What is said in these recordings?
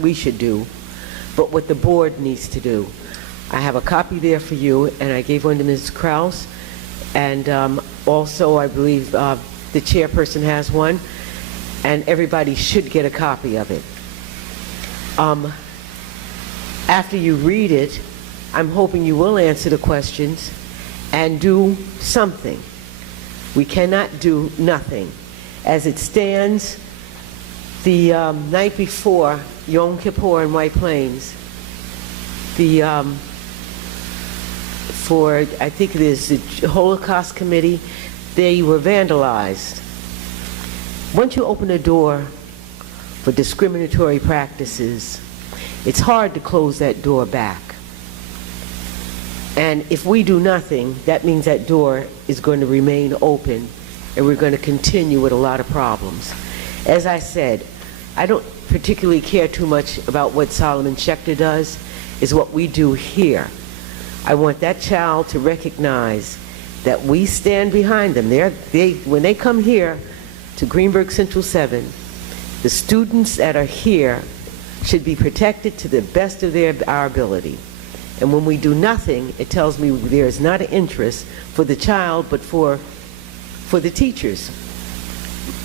we should do, but what the board needs to do. I have a copy there for you, and I gave one to Ms. Kraus, and also I believe the chairperson has one, and everybody should get a copy of it. After you read it, I'm hoping you will answer the questions and do something. We cannot do nothing. As it stands, the night before Yom Kippur in White Plains, for, I think it is the Holocaust Committee, they were vandalized. Once you open a door for discriminatory practices, it's hard to close that door back. And if we do nothing, that means that door is going to remain open, and we're going to continue with a lot of problems. As I said, I don't particularly care too much about what Solomon Schechter does, is what we do here. I want that child to recognize that we stand behind them. When they come here to Greenberg Central 7, the students that are here should be protected to the best of our ability. And when we do nothing, it tells me there is not an interest for the child, but for the teachers.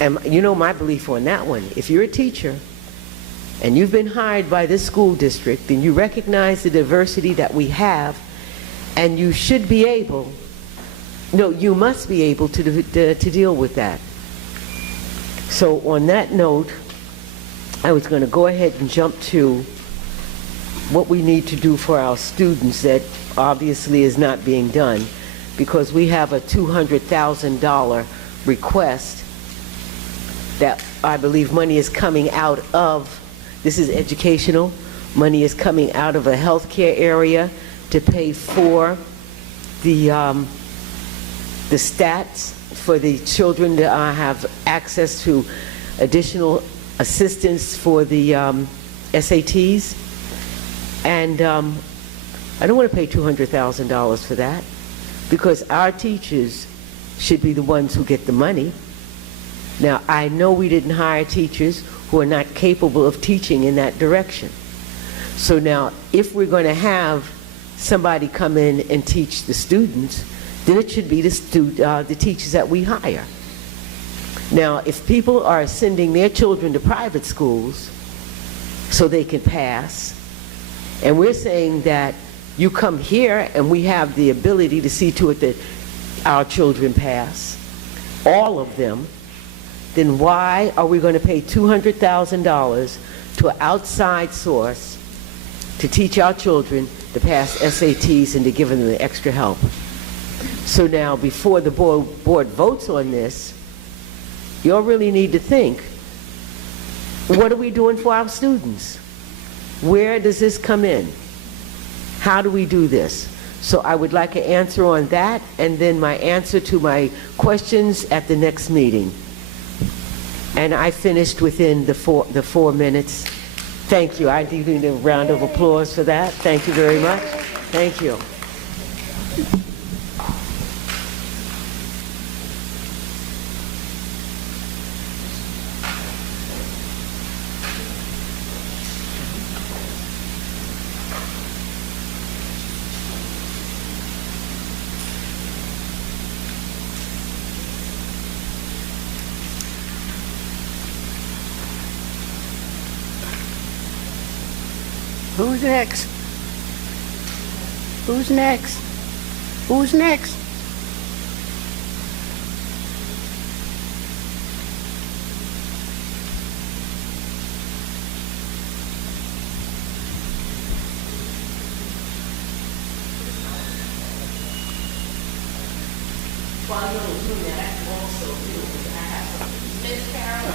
And you know my belief on that one. If you're a teacher and you've been hired by this school district, then you recognize the diversity that we have, and you should be able, no, you must be able to deal with that. So on that note, I was going to go ahead and jump to what we need to do for our students that obviously is not being done, because we have a $200,000 request that I believe money is coming out of. This is educational. Money is coming out of a healthcare area to pay for the stats for the children to have access to additional assistance for the SATs. And I don't want to pay $200,000 for that, because our teachers should be the ones who get the money. Now, I know we didn't hire teachers who are not capable of teaching in that direction. So now, if we're going to have somebody come in and teach the students, then it should be the teachers that we hire. Now, if people are sending their children to private schools so they can pass, and we're saying that you come here and we have the ability to see to it that our children pass, all of them, then why are we going to pay $200,000 to an outside source to teach our children to pass SATs and to give them the extra help? So now, before the board votes on this, you'll really need to think, what are we doing for our students? Where does this come in? How do we do this? So I would like an answer on that, and then my answer to my questions at the next meeting. And I finished within the 4 minutes. Thank you. I need a round of applause for that. Thank you very much. Thank you. Who's next? Who's next? Who's next? While you're doing that, I can also do, I have some. Miss Carol,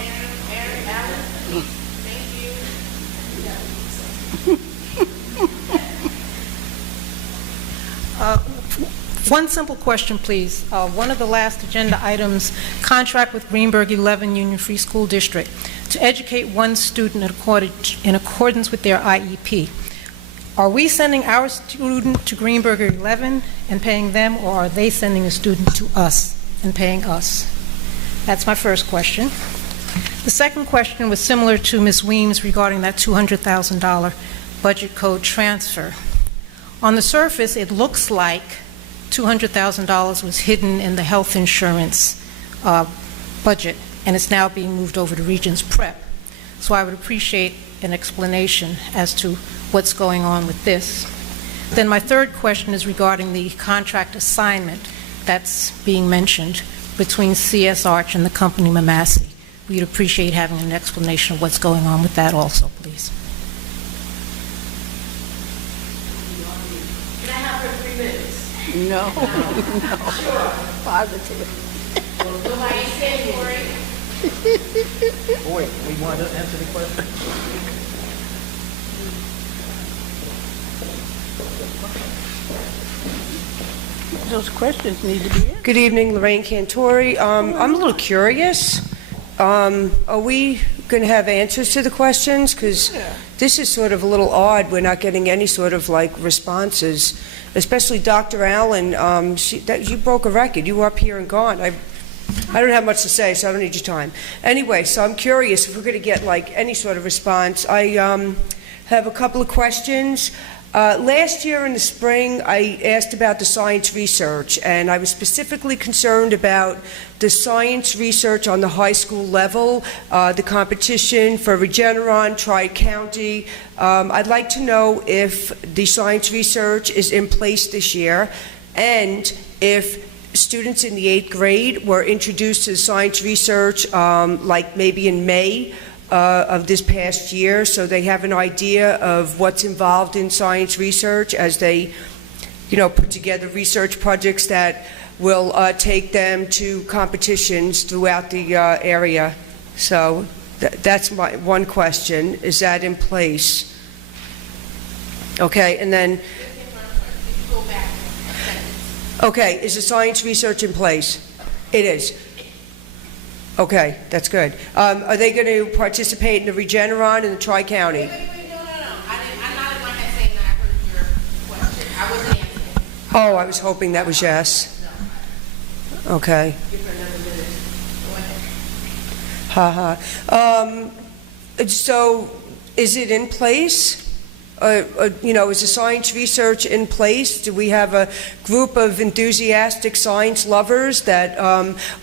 Aaron, Allen, thank you. One simple question, please. One of the last agenda items, contract with Greenberg 11 Union Free School District to educate one student in accordance with their IEP. Are we sending our student to Greenberg 11 and paying them, or are they sending a student to us and paying us? That's my first question. The second question was similar to Ms. Weems regarding that $200,000 budget code transfer. On the surface, it looks like $200,000 was hidden in the health insurance budget, and it's now being moved over to Regents Prep. So I would appreciate an explanation as to what's going on with this. Then my third question is regarding the contract assignment that's being mentioned between CS Arch and the company Mamassey. We'd appreciate having an explanation of what's going on with that also, please. Can I have her 3 minutes? No, no. Sure. Positive. Nobody said for it. Wait, we want to answer the question? Those questions need to be answered. Good evening, Lorraine Cantori. I'm a little curious. Are we going to have answers to the questions? Because this is sort of a little odd. We're not getting any sort of like responses, especially Dr. Allen. You broke a record. You were up here and gone. I don't have much to say, so I don't need your time. Anyway, so I'm curious if we're going to get like any sort of response. I have a couple of questions. Last year in the spring, I asked about the science research, and I was specifically concerned about the science research on the high school level, the competition for Regeneron, Tri-County. I'd like to know if the science research is in place this year, and if students in the 8th grade were introduced to the science research like maybe in May of this past year, so they have an idea of what's involved in science research as they, put together research projects that will take them to competitions throughout the area. So that's my one question. Is that in place? Okay, and then... Okay, is the science research in place? It is. Okay, that's good. Are they going to participate in the Regeneron and the Tri-County? Wait, no. I'm not in my head saying that I heard your question. I wasn't answering. Oh, I was hoping that was yes. Okay. Give her another minute. Go ahead. So, is it in place? Is the science research in place? Do we have a group of enthusiastic science lovers that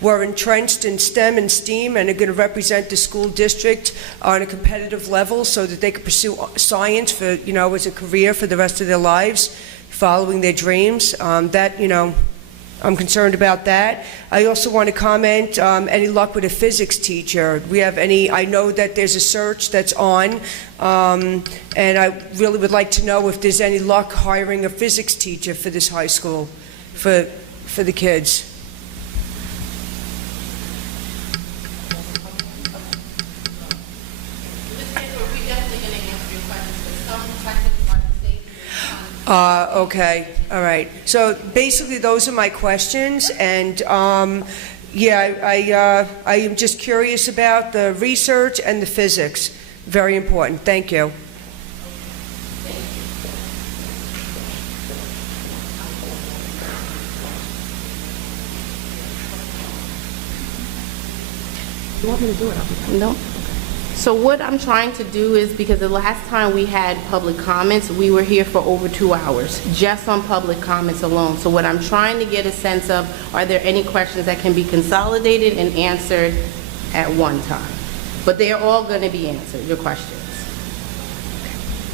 were entrenched in STEM and STEAM and are going to represent the school district on a competitive level so that they could pursue science for, as a career for the rest of their lives, following their dreams? I'm concerned about that. I also want to comment, any luck with a physics teacher? Do we have any? I know that there's a search that's on, and I really would like to know if there's any luck hiring a physics teacher for this high school, for the kids. We're definitely going to answer your questions, but some questions are the state. Okay, all right. So basically, those are my questions, and I am just curious about the research and the physics. Very important. Thank you. You want me to do it? No. So what I'm trying to do is, because the last time we had public comments, we were here for over 2 hours, just on public comments alone. So what I'm trying to get a sense of, are there any questions that can be consolidated and answered at one time? But they're all going to be answered, your questions.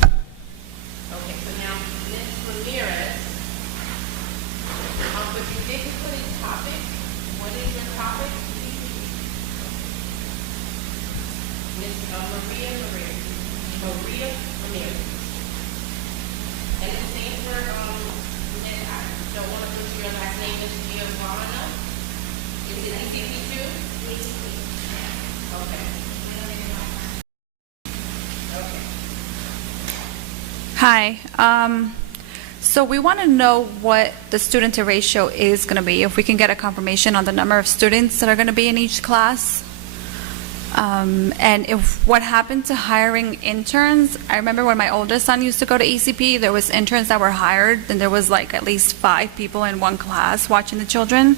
Okay, so now, Ms. Ramirez, but you didn't put a topic. What is your topic? Ms. Maria Ramirez. And the same for, and I don't want to put your last name is Giovanna. Is it ECP too? Okay. Hi. So we want to know what the student to ratio is going to be, if we can get a confirmation on the number of students that are going to be in each class. And if what happened to hiring interns. I remember when my oldest son used to go to ECP, there was interns that were hired, and there was like at least 5 people in one class watching the children,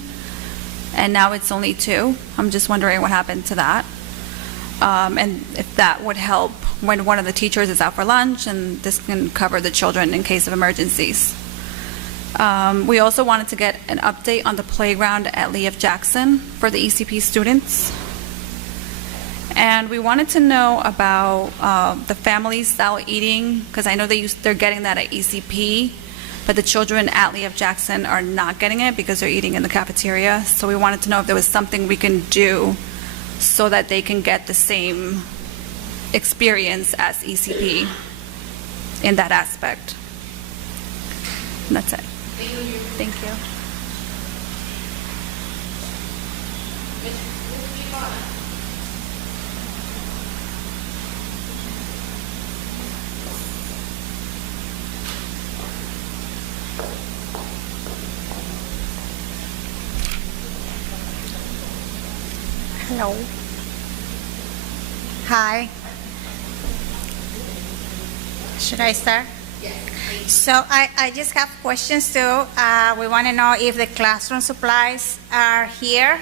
and now it's only 2. I'm just wondering what happened to that. and if that would help when one of the teachers is out for lunch, and this can cover the children in case of emergencies. We also wanted to get an update on the playground at Lee F. Jackson for the ECP students. And we wanted to know about the family-style eating, because I know they're getting that at ECP, but the children at Lee F. Jackson are not getting it because they're eating in the cafeteria. So we wanted to know if there was something we can do so that they can get the same experience as ECP in that aspect. And that's it. Thank you. Hello. Hi. Should I start? Yes. So I just have questions too. We want to know if the classroom supplies are here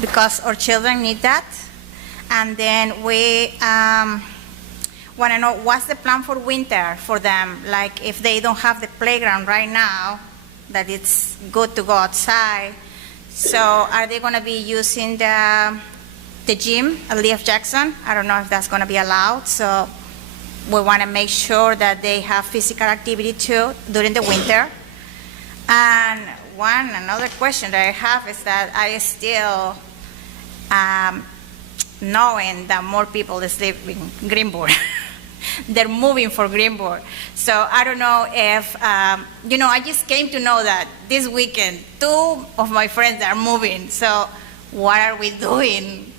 because our children need that. And then we want to know what's the plan for winter for them. Like if they don't have the playground right now, that it's good to go outside. So are they going to be using the gym at Lee F. Jackson? I don't know if that's going to be allowed. So we want to make sure that they have physical activity too during the winter. And another question that I have is that I still knowing that more people live in Greenburgh. They're moving for Greenburgh. So I don't know if, I just came to know that this weekend, 2 of my friends are moving. So what are we doing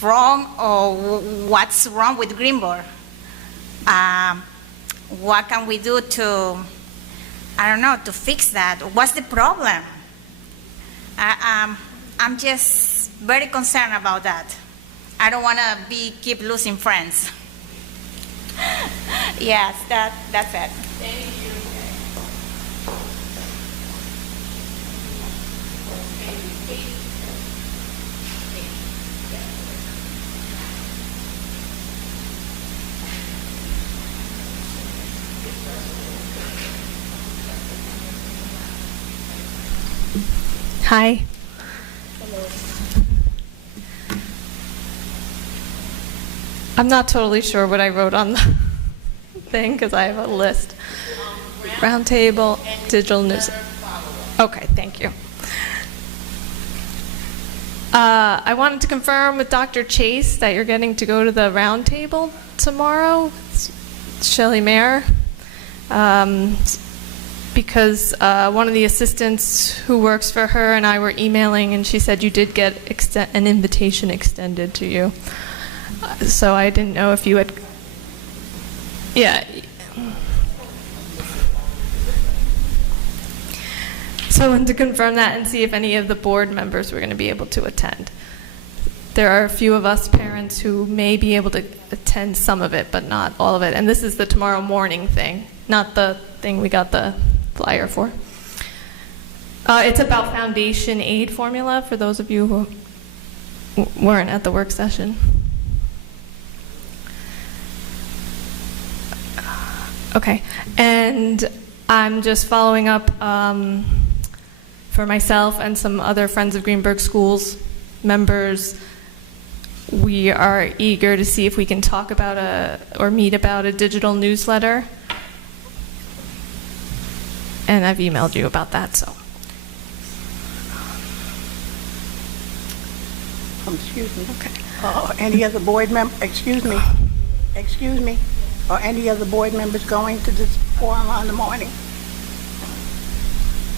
wrong, or what's wrong with Greenburgh? What can we do to fix that? What's the problem? I'm just very concerned about that. I don't want to keep losing friends. Yes, that's it. Thank you. Hi. I'm not totally sure what I wrote on the thing because I have a list. Roundtable, digital news. Okay, thank you. I wanted to confirm with Dr. Chase that you're getting to go to the roundtable tomorrow. Shelley Mayer. Because one of the assistants who works for her and I were emailing, and she said you did get an invitation extended to you. So I didn't know if you had... Yeah. So I wanted to confirm that and see if any of the board members were going to be able to attend. There are a few of us parents who may be able to attend some of it, but not all of it. And this is the tomorrow morning thing, not the thing we got the flyer for. It's about foundation aid formula for those of you who weren't at the work session. Okay, and I'm just following up for myself and some other Friends of Greenburgh Schools members. We are eager to see if we can talk about or meet about a digital newsletter. And I've emailed you about that, so. Excuse me. Okay. Any other board member, excuse me, are any other board members going to this forum in the morning?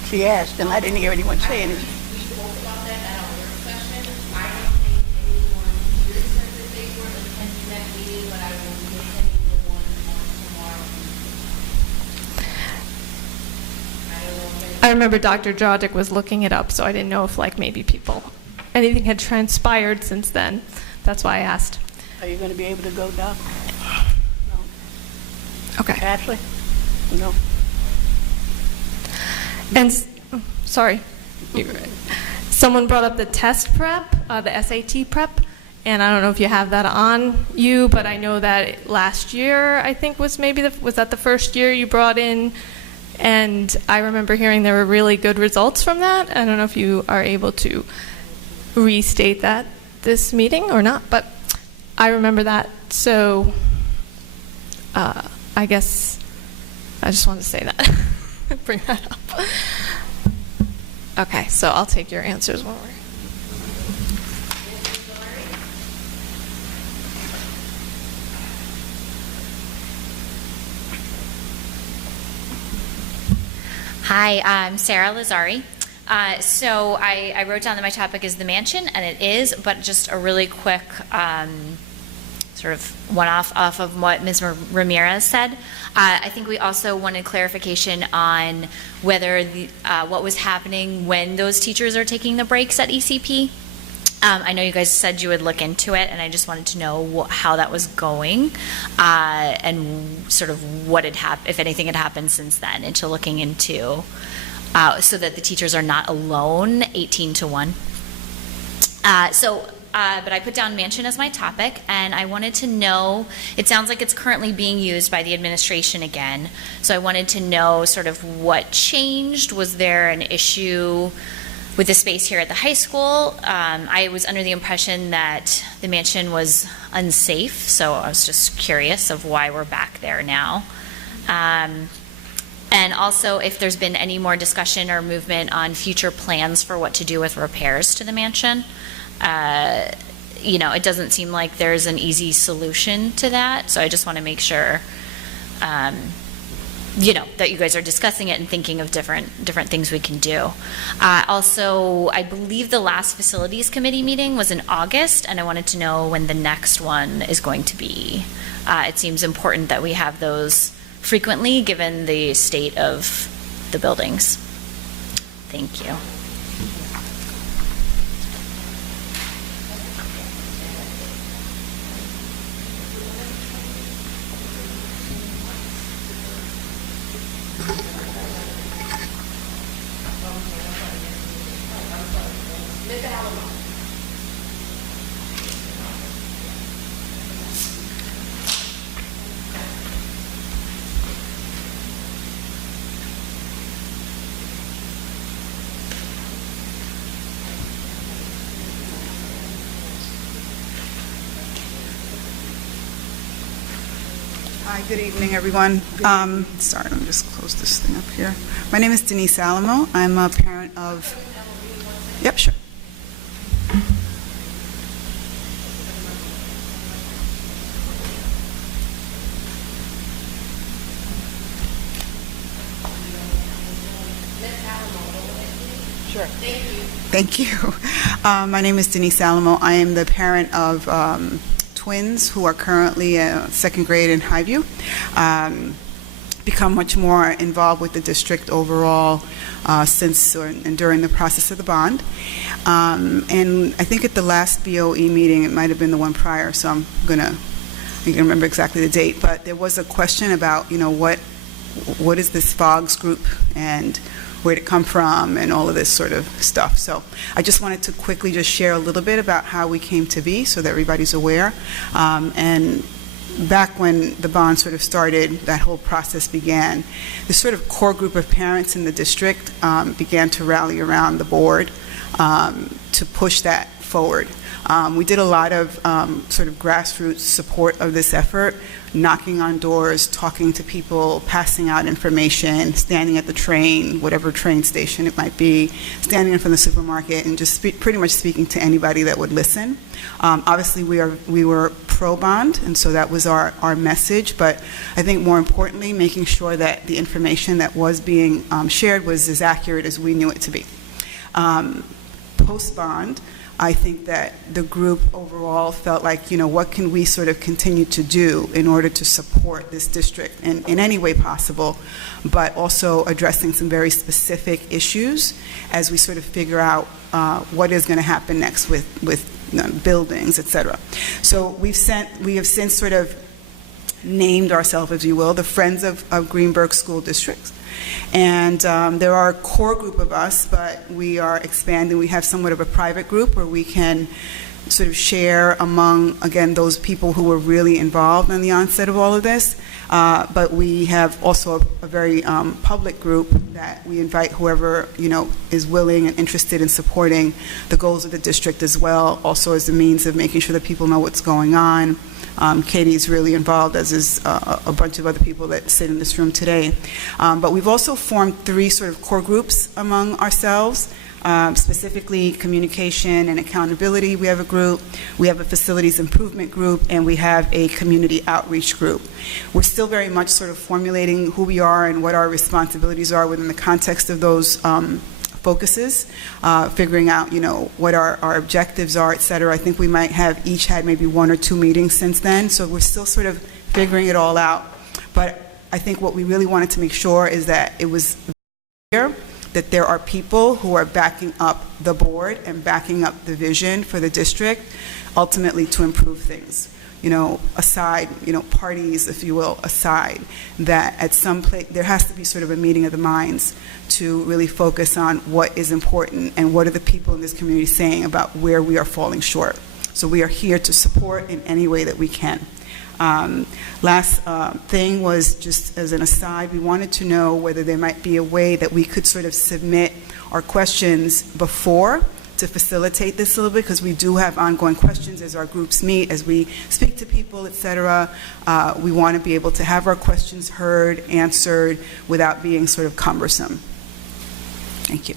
She asked, and I didn't hear anyone say anything. We spoke about that at our work session. I don't think anyone here said that they were attending that meeting, but I will be attending the one on tomorrow. I remember Dr. Jodick was looking it up, so I didn't know if maybe anything had transpired since then. That's why I asked. Are you going to be able to go, Doc? No. Okay. Ashley? No. And, sorry, someone brought up the test prep, the SAT prep, And I don't know if you have that on you, but I know that last year, I think was was that the first year you brought in? And I remember hearing there were really good results from that. I don't know if you are able to restate that this meeting or not, but I remember that. So I guess I just wanted to say that. Bring that up. Okay, so I'll take your answers one more. Hi, I'm Sarah Lazari. So I wrote down that my topic is the mansion, and it is, but just a really quick sort of one-off off of what Ms. Ramirez said. I think we also wanted clarification on whether what was happening when those teachers are taking the breaks at ECP. I know you guys said you would look into it, and I just wanted to know how that was going and sort of what had happened, if anything had happened since then, into looking into so that the teachers are not alone 18 to 1. But I put down mansion as my topic, and I wanted to know, it sounds like it's currently being used by the administration again, so I wanted to know sort of what changed. Was there an issue with the space here at the high school? I was under the impression that the mansion was unsafe, so I was just curious of why we're back there now. And also if there's been any more discussion or movement on future plans for what to do with repairs to the mansion. You know, it doesn't seem like there's an easy solution to that, so I just want to make sure you know, that you guys are discussing it and thinking of different things we can do. Also, I believe the last facilities committee meeting was in August, and I wanted to know when the next one is going to be. It seems important that we have those frequently, given the state of the buildings. Thank you. Hi, good evening, everyone. Sorry, let me just close this thing up here. My name is Denise Alamo. I'm a parent of... Yep, sure. Sure. Thank you. My name is Denise Alamo. I am the parent of twins who are currently second grade in Highview. Become much more involved with the district overall since and during the process of the bond. And I think at the last BOE meeting, it might have been the one prior, so I can remember exactly the date, but there was a question about, you know, what is this FOGS group and where'd it come from and all of this sort of stuff. So I just wanted to quickly just share a little bit about how we came to be so that everybody's aware. And back when the bond sort of started, that whole process began, this sort of core group of parents in the district began to rally around the board to push that forward. We did a lot of sort of grassroots support of this effort, knocking on doors, talking to people, passing out information, standing at the train, whatever train station it might be, standing in front of the supermarket, and just pretty much speaking to anybody that would listen. Obviously, we were pro-bond, and so that was our message, but I think more importantly, making sure that the information that was being shared was as accurate as we knew it to be. Post-bond, I think that the group overall felt like, you know, what can we sort of continue to do in order to support this district in any way possible, but also addressing some very specific issues as we sort of figure out what is going to happen next with buildings, et cetera. So we have since sort of named ourselves, if you will, the Friends of Greenberg School Districts. And there are a core group of us, but we are expanding. We have somewhat of a private group where we can sort of share among, again, those people who were really involved in the onset of all of this. But we have also a very public group that we invite whoever, is willing and interested in supporting the goals of the district as well, also as a means of making sure that people know what's going on. Katie's really involved, as is a bunch of other people that sit in this room today. But we've also formed 3 sort of core groups among ourselves. Specifically communication and accountability, we have a group, we have a facilities improvement group, and we have a community outreach group. We're still very much sort of formulating who we are and what our responsibilities are within the context of those focuses, figuring out, what our objectives are, et cetera. I think we might have each had maybe 1 or 2 meetings since then, so we're still sort of figuring it all out. But I think what we really wanted to make sure is that it was clear that there are people who are backing up the board and backing up the vision for the district, ultimately to improve things. Aside, parties, if you will, aside, that at some place there has to be sort of a meeting of the minds to really focus on what is important and what are the people in this community saying about where we are falling short. So we are here to support in any way that we can. Last thing was, just as an aside, we wanted to know whether there might be a way that we could sort of submit our questions before to facilitate this a little bit, because we do have ongoing questions as our groups meet, as we speak to people, et cetera. We want to be able to have our questions heard, answered, without being sort of cumbersome. Thank you.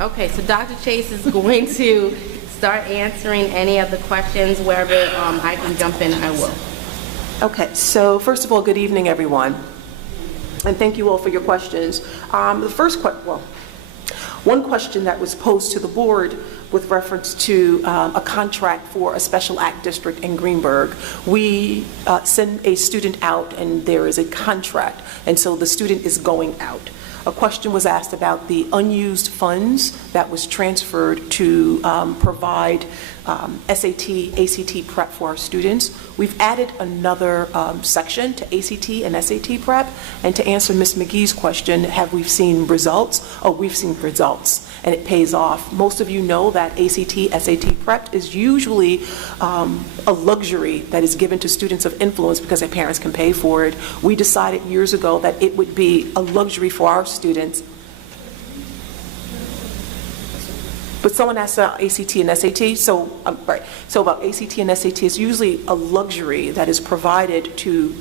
Okay, so Dr. Chase is going to start answering any of the questions. Wherever I can jump in, I will. Okay, so first of all, good evening, everyone, and thank you all for your questions. The first one question that was posed to the board with reference to a contract for a special act district in Greenberg. We send a student out and there is a contract, and so the student is going out. A question was asked about the unused funds that was transferred to provide SAT, ACT prep for our students. We've added another section to ACT and SAT prep. And to answer Ms. McGee's question, have we seen results? Oh, we've seen results, and it pays off. Most of you know that ACT, SAT prep is usually a luxury that is given to students of influence because their parents can pay for it. We decided years ago that it would be a luxury for our students. But someone asked about ACT and SAT, so right. So about ACT and SAT is usually a luxury that is provided to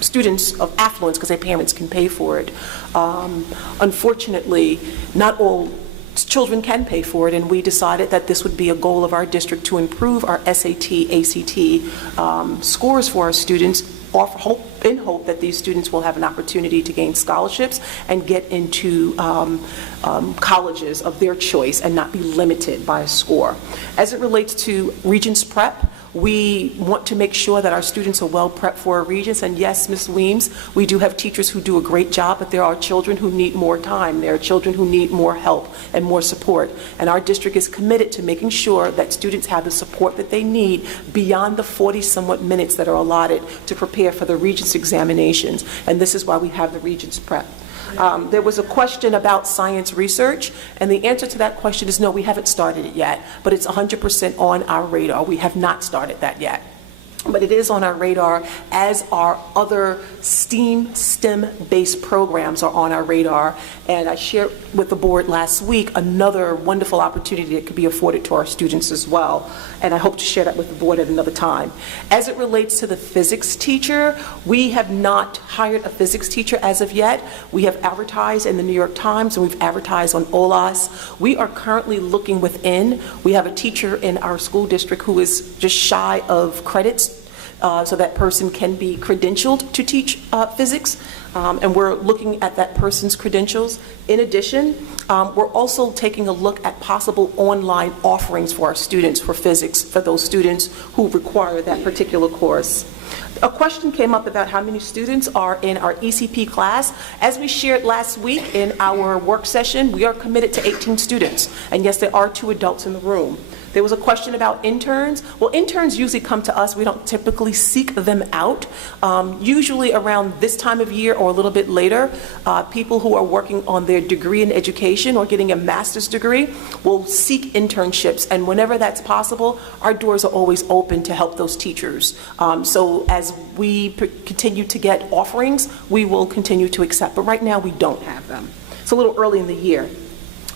students of affluence because their parents can pay for it. Unfortunately, not all children can pay for it, and we decided that this would be a goal of our district to improve our SAT, ACT scores for our students, in hope that these students will have an opportunity to gain scholarships and get into colleges of their choice and not be limited by a score. As it relates to Regents Prep, we want to make sure that our students are well prepped for our Regents, and yes, Ms. Weems, we do have teachers who do a great job, but there are children who need more time. There are children who need more help and more support, and our district is committed to making sure that students have the support that they need beyond the 40-somewhat minutes that are allotted to prepare for the Regents examinations, and this is why we have the Regents Prep. There was a question about science research, and the answer to that question is no, we haven't started it yet, but it's 100% on our radar. We have not started that yet. But it is on our radar, as our other STEM-based programs are on our radar. And I shared with the board last week another wonderful opportunity that could be afforded to our students as well. And I hope to share that with the board at another time. As it relates to the physics teacher, we have not hired a physics teacher as of yet. We have advertised in the New York Times, and we've advertised on OLAS. We are currently looking within. We have a teacher in our school district who is just shy of credits so that person can be credentialed to teach physics, and we're looking at that person's credentials. In addition, we're also taking a look at possible online offerings for our students for physics, for those students who require that particular course. A question came up about how many students are in our ECP class. As we shared last week in our work session, we are committed to 18 students. And yes, there are 2 adults in the room. There was a question about interns. Well, interns usually come to us. We don't typically seek them out. Usually around this time of year or a little bit later, people who are working on their degree in education or getting a master's degree will seek internships. And whenever that's possible, our doors are always open to help those teachers. So as we continue to get offerings, we will continue to accept. But right now, we don't have them. It's a little early in the year.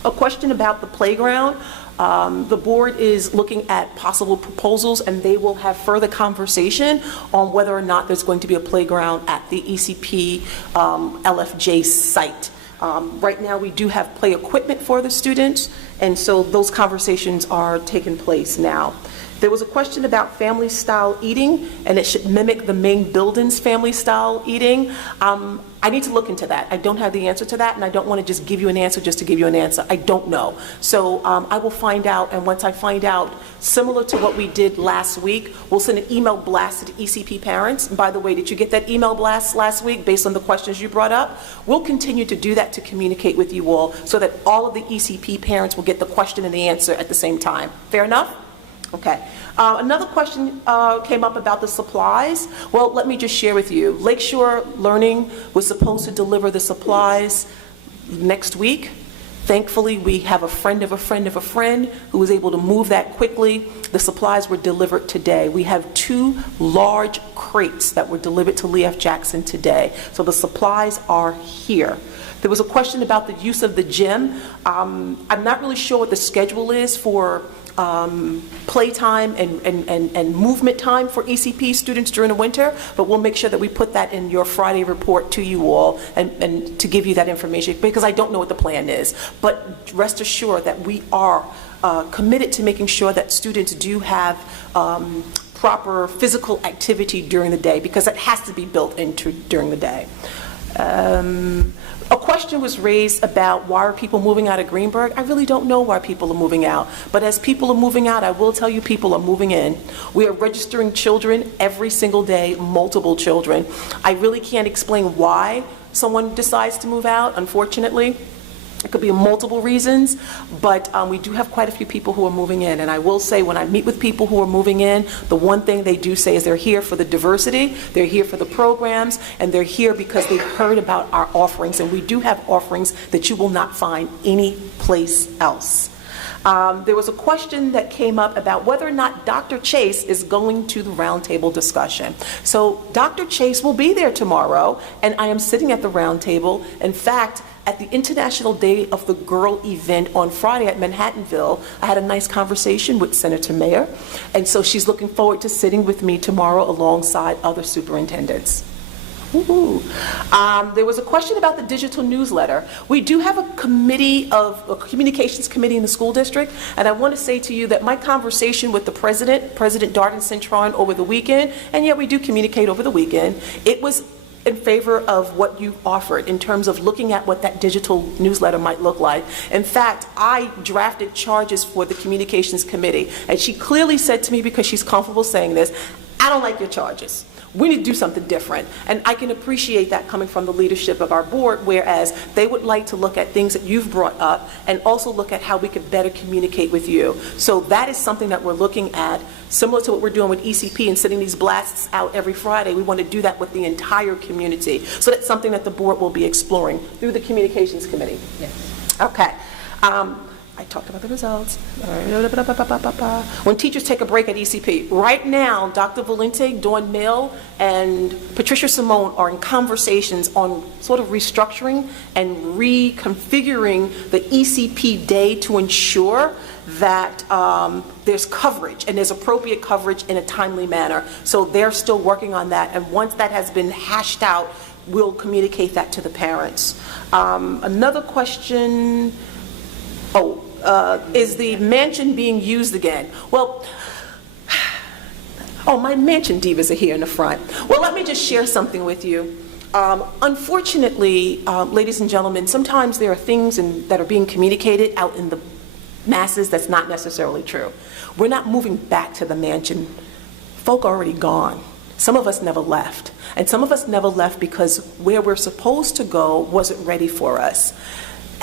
A question about the playground. The board is looking at possible proposals, and they will have further conversation on whether or not there's going to be a playground at the ECP LFJ site. Right now, we do have play equipment for the students, and so those conversations are taking place now. There was a question about family-style eating, and it should mimic the main building's family-style eating. I need to look into that. I don't have the answer to that, and I don't want to just give you an answer just to give you an answer. I don't know. So I will find out, and once I find out, similar to what we did last week, we'll send an email blast to the ECP parents. And by the way, did you get that email blast last week based on the questions you brought up? We'll continue to do that to communicate with you all so that all of the ECP parents will get the question and the answer at the same time. Fair enough? Okay. Another question came up about the supplies. Well, let me just share with you. Lakeshore Learning was supposed to deliver the supplies next week. Thankfully, we have a friend of a friend of a friend who was able to move that quickly. The supplies were delivered today. We have 2 large crates that were delivered to Lee F. Jackson today. So the supplies are here. There was a question about the use of the gym. I'm not really sure what the schedule is for playtime and movement time for ECP students during the winter, but we'll make sure that we put that in your Friday report to you all and to give you that information, because I don't know what the plan is. But rest assured that we are committed to making sure that students do have proper physical activity during the day, because it has to be built into during the day. A question was raised about why are people moving out of Greenburgh. I really don't know why people are moving out. But as people are moving out, I will tell you people are moving in. We are registering children every single day, multiple children. I really can't explain why someone decides to move out, unfortunately. It could be multiple reasons, but we do have quite a few people who are moving in. And I will say, when I meet with people who are moving in, the one thing they do say is they're here for the diversity, they're here for the programs, and they're here because they heard about our offerings. And we do have offerings that you will not find any place else. There was a question that came up about whether or not Dr. Chase is going to the roundtable discussion. So Dr. Chase will be there tomorrow, and I am sitting at the roundtable. In fact, at the International Day of the Girl event on Friday at Manhattanville, I had a nice conversation with Senator Mayer, and so she's looking forward to sitting with me tomorrow alongside other superintendents. There was a question about the digital newsletter. We do have a communications committee in the school district, and I want to say to you that my conversation with the President Darden Cintron over the weekend, and yeah, we do communicate over the weekend, it was in favor of what you offered in terms of looking at what that digital newsletter might look like. In fact, I drafted charges for the communications committee, and she clearly said to me, because she's comfortable saying this, I don't like your charges. We need to do something different. And I can appreciate that coming from the leadership of our board, whereas they would like to look at things that you've brought up and also look at how we could better communicate with you. So that is something that we're looking at, similar to what we're doing with ECP and sending these blasts out every Friday. We want to do that with the entire community. So that's something that the board will be exploring through the communications committee. Yes. Okay. I talked about the results. When teachers take a break at ECP. Right now, Dr. Valente, Dawn Mill, and Patricia Simone are in conversations on sort of restructuring and reconfiguring the ECP day to ensure that there's coverage, and there's appropriate coverage in a timely manner. So they're still working on that, and once that has been hashed out, we'll communicate that to the parents. Another question, is the mansion being used again? Well, Oh, my mansion divas are here in the front. Well, let me just share something with you. Unfortunately, ladies and gentlemen, sometimes there are things that are being communicated out in the masses that's not necessarily true. We're not moving back to the mansion. Folk are already gone. Some of us never left. And some of us never left because where we're supposed to go wasn't ready for us.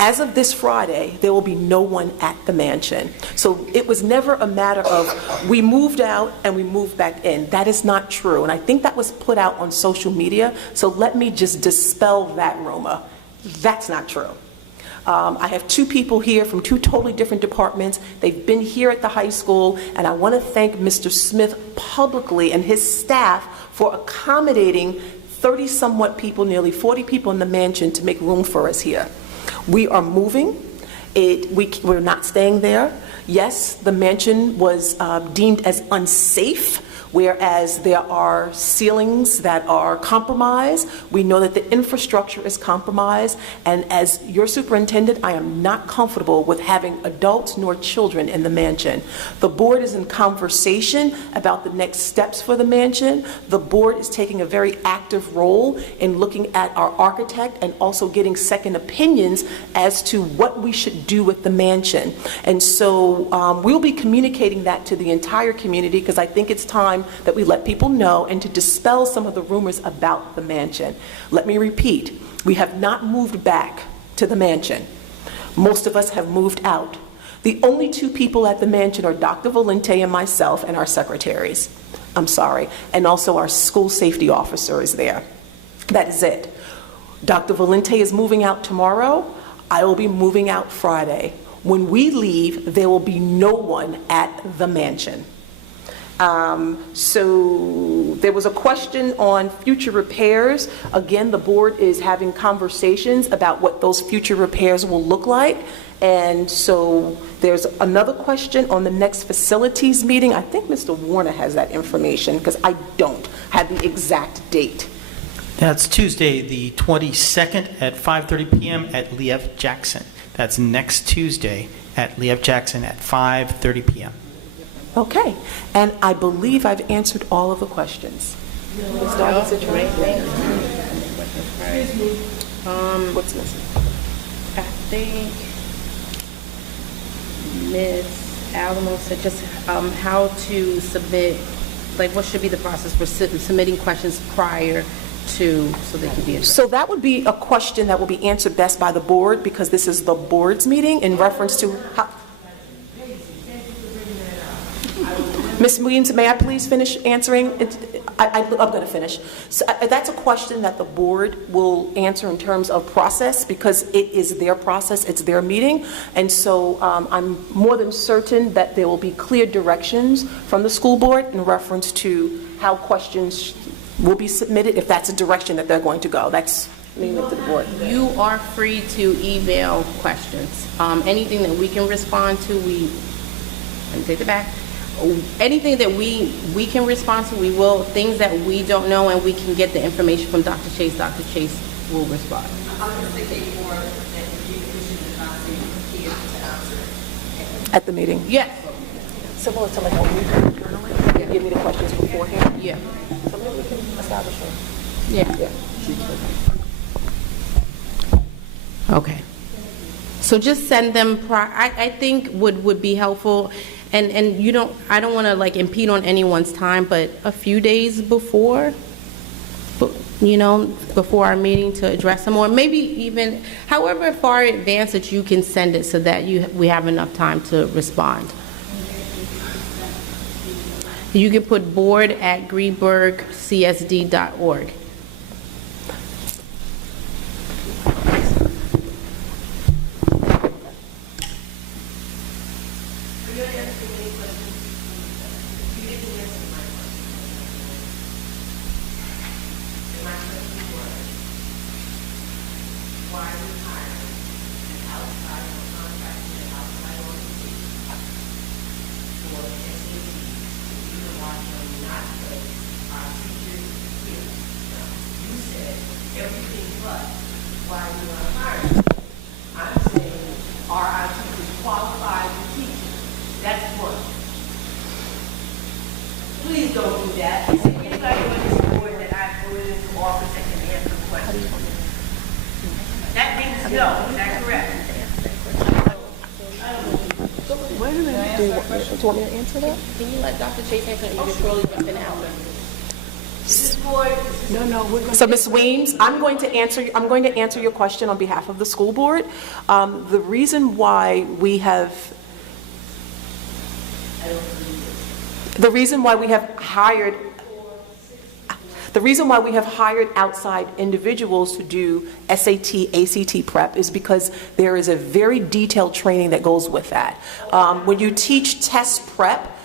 As of this Friday, there will be no one at the mansion. So it was never a matter of we moved out and we moved back in. That is not true. And I think that was put out on social media. So let me just dispel that rumor. That's not true. I have two people here from two totally different departments. They've been here at the high school, and I want to thank Mr. Smith publicly and his staff for accommodating 30-somewhat people, nearly 40 people in the mansion to make room for us here. We are moving. We're not staying there. Yes, the mansion was deemed as unsafe, whereas there are ceilings that are compromised. We know that the infrastructure is compromised, and as your superintendent, I am not comfortable with having adults nor children in the mansion. The board is in conversation about the next steps for the mansion. The board is taking a very active role in looking at our architect and also getting second opinions as to what we should do with the mansion. And so we'll be communicating that to the entire community, because I think it's time that we let people know and to dispel some of the rumors about the mansion. Let me repeat, we have not moved back to the mansion. Most of us have moved out. The only two people at the mansion are Dr. Valente and myself and our secretaries. I'm sorry. And also our school safety officer is there. That is it. Dr. Valente is moving out tomorrow. I will be moving out Friday. When we leave, there will be no one at the mansion. So there was a question on future repairs. Again, the board is having conversations about what those future repairs will look like. And so there's another question on the next facilities meeting. I think Mr. Warner has that information, because I don't have the exact date. That's Tuesday, the 22nd at 5:30 p.m. at Liev Jackson. That's next Tuesday at Liev Jackson at 5:30 p.m. Okay, and I believe I've answered all of the questions. Ms. Dobbins, it's right. What's missing? I think Ms. Alamo said just how to submit, like what should be the process for submitting questions prior to, so they can be addressed. So that would be a question that will be answered best by the board, because this is the board's meeting in reference to how. Ms. Williams, may I please finish answering? I'm going to finish. So that's a question that the board will answer in terms of process, because it is their process, it's their meeting. And so I'm more than certain that there will be clear directions from the school board in reference to how questions will be submitted, if that's a direction that they're going to go. That's me with the board. You are free to email questions. Anything that we can respond to, let me take it back. Anything that we can respond to, we will. Things that we don't know and we can get the information from Dr. Chase will respond. At the meeting? Yes. Similar to like what we do internally? Yeah. Give me the questions beforehand? Yeah. So maybe we can establish one. Yeah. Okay. So just send them, I think would be helpful. And you don't, I don't want to like impede on anyone's time, but a few days before, before our meeting to address them, or maybe even however far in advance that you can send it so that we have enough time to respond. You can put board@greenbergcsd.org. Please don't do that. Do you want me to answer that? Can you let Dr. Chase answer and you just really jumping out? No, we're going So, Ms. Weems, I'm going to answer your question on behalf of the school board. The reason why we have hired outside individuals to do SAT, ACT prep is because there is a very detailed training that goes with that. When you teach test prep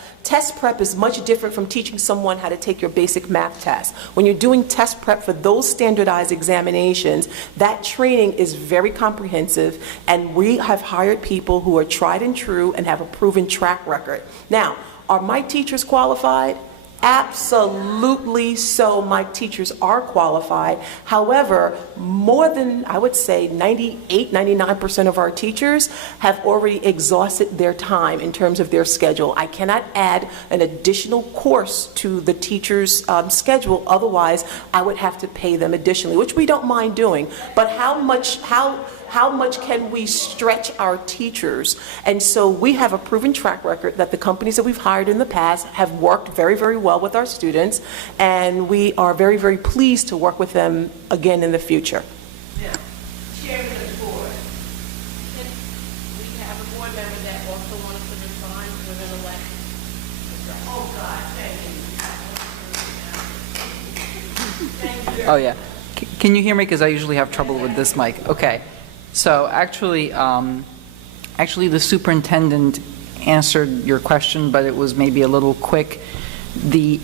is much different from teaching someone how to take your basic math test. When you're doing test prep for those standardized examinations, that training is very comprehensive, and we have hired people who are tried and true and have a proven track record. Now, are my teachers qualified? Absolutely so. My teachers are qualified. However, more than, I would say, 98, 99% of our teachers have already exhausted their time in terms of their schedule. I cannot add an additional course to the teacher's schedule. Otherwise, I would have to pay them additionally, which we don't mind doing. But how much can we stretch our teachers? And so we have a proven track record that the companies that we've hired in the past have worked very, very well with our students, and we are very, very pleased to work with them again in the future. Now, Chairman of the board, we have a board member that also wants to respond. We're going to let. Oh, God, thank you. Oh, yeah. Can you hear me? Because I usually have trouble with this mic. Okay. So actually, the superintendent answered your question, but it was maybe a little quick. So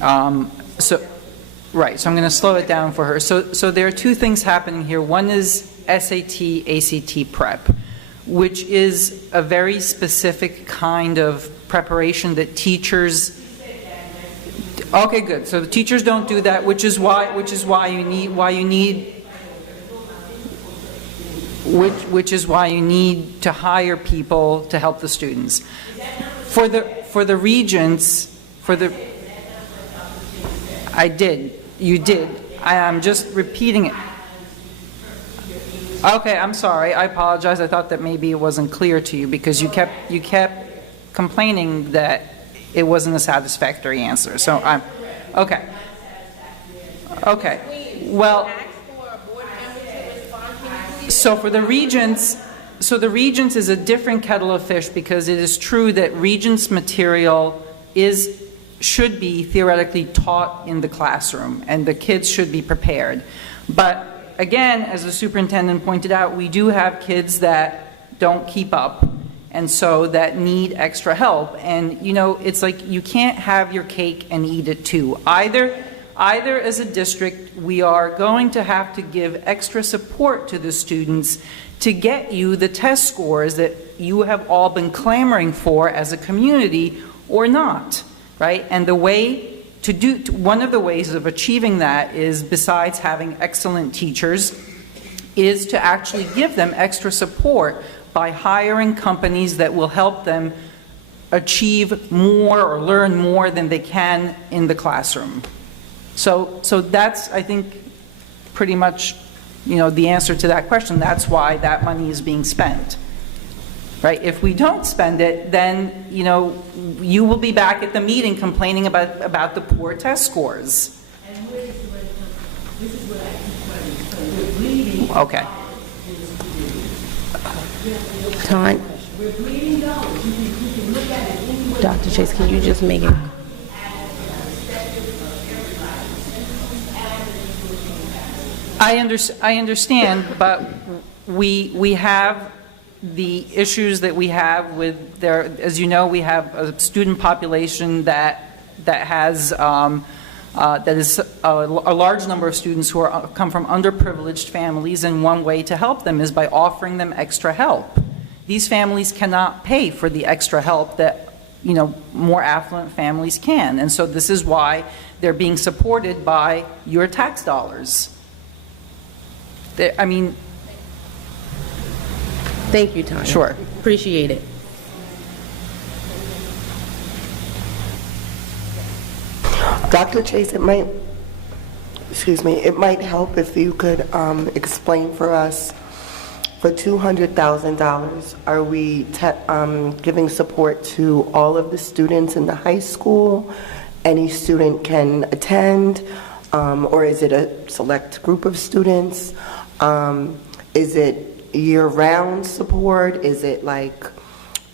I'm going to slow it down for her. So there are two things happening here. One is SAT, ACT prep, which is a very specific kind of preparation that teachers. Okay, good. So the teachers don't do that, which is why you need to hire people to help the students. For the regents, you did. I'm just repeating it. Okay, I'm sorry. I apologize. I thought that maybe it wasn't clear to you because you kept complaining that it wasn't a satisfactory answer. So I'm okay. Okay. Well, so for the regents, is a different kettle of fish because it is true that regents material should be theoretically taught in the classroom and the kids should be prepared. But again, as the superintendent pointed out, we do have kids that don't keep up and so that need extra help. And it's like you can't have your cake and eat it too. Either as a district, we are going to have to give extra support to the students to get you the test scores that you have all been clamoring for as a community or not, right? And one of the ways of achieving that is, besides having excellent teachers, is to actually give them extra support by hiring companies that will help them achieve more or learn more than they can in the classroom. So that's, I think, pretty much, the answer to that question. That's why that money is being spent, right? If we don't spend it, then, you will be back at the meeting complaining about the poor test scores. Okay. Time. Dr. Chase, can you just make it? I understand, but we have the issues that we have with as you know, we have a student population that has that is a large number of students who come from underprivileged families, and one way to help them is by offering them extra help. These families cannot pay for the extra help that more affluent families can, and so this is why they're being supported by your tax dollars. Thank you, Tanya. Sure. Appreciate it. Dr. Chase, it might help if you could explain for us For $200,000, are we giving support to all of the students in the high school? Any student can attend, or is it a select group of students? Is it year-round support? Is it like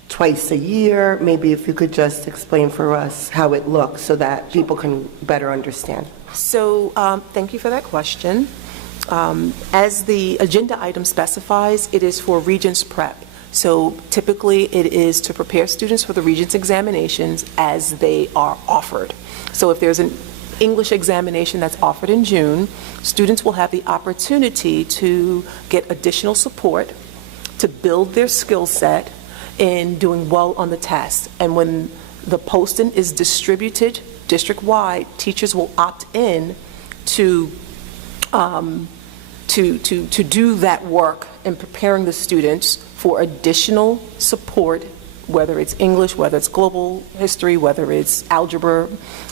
twice a year? Maybe if you could just explain for us how it looks so that people can better understand. So thank you for that question. As the agenda item specifies, it is for Regents Prep. So typically it is to prepare students for the Regents examinations as they are offered. So if there's an English examination that's offered in June, students will have the opportunity to get additional support to build their skill set in doing well on the test. And when the posting is distributed district-wide, teachers will opt in to do that work in preparing the students for additional support, whether it's English, whether it's global history, whether it's algebra,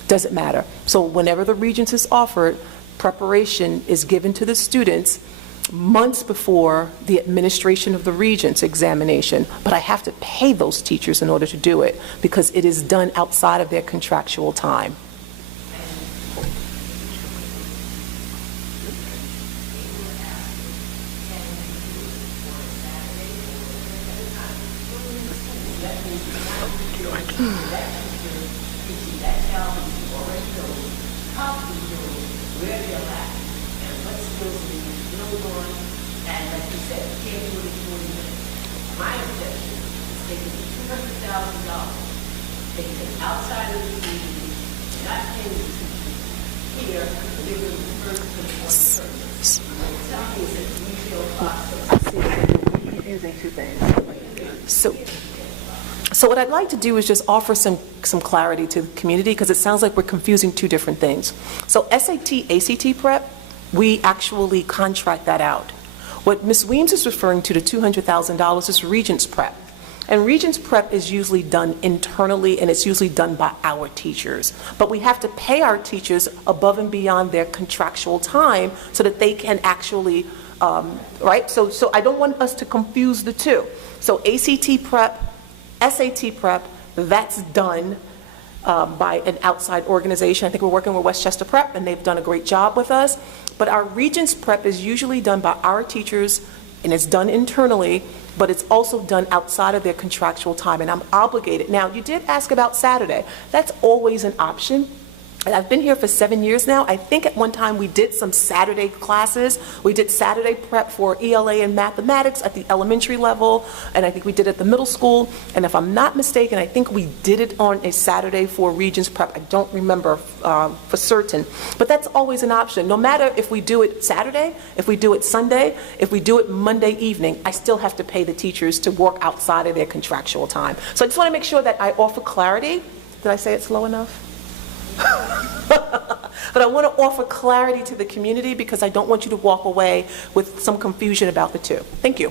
doesn't matter. So whenever the Regents is offered, preparation is given to the students months before the administration of the Regents examination, but I have to pay those teachers in order to do it because it is done outside of their contractual time. So what I'd like to do is just offer some clarity to the community because it sounds like we're confusing two different things. So SAT, ACT prep, we actually contract that out. What Ms. Weems is referring to, the $200,000, is Regents prep. And Regents prep is usually done internally and it's usually done by our teachers. But we have to pay our teachers above and beyond their contractual time so that they can actually, right? So I don't want us to confuse the two. So ACT prep, SAT prep, that's done by an outside organization. I think we're working with Westchester Prep and they've done a great job with us. But our Regents prep is usually done by our teachers and it's done internally, but it's also done outside of their contractual time and I'm obligated. Now, you did ask about Saturday. That's always an option. And I've been here for 7 years now. I think at one time we did some Saturday classes. We did Saturday prep for ELA and mathematics at the elementary level, and I think we did it at the middle school. And if I'm not mistaken, I think we did it on a Saturday for Regents prep. I don't remember for certain. But that's always an option. No matter if we do it Saturday, if we do it Sunday, if we do it Monday evening, I still have to pay the teachers to work outside of their contractual time. So I just want to make sure that I offer clarity. Did I say it slow enough? But I want to offer clarity to the community because I don't want you to walk away with some confusion about the two. Thank you.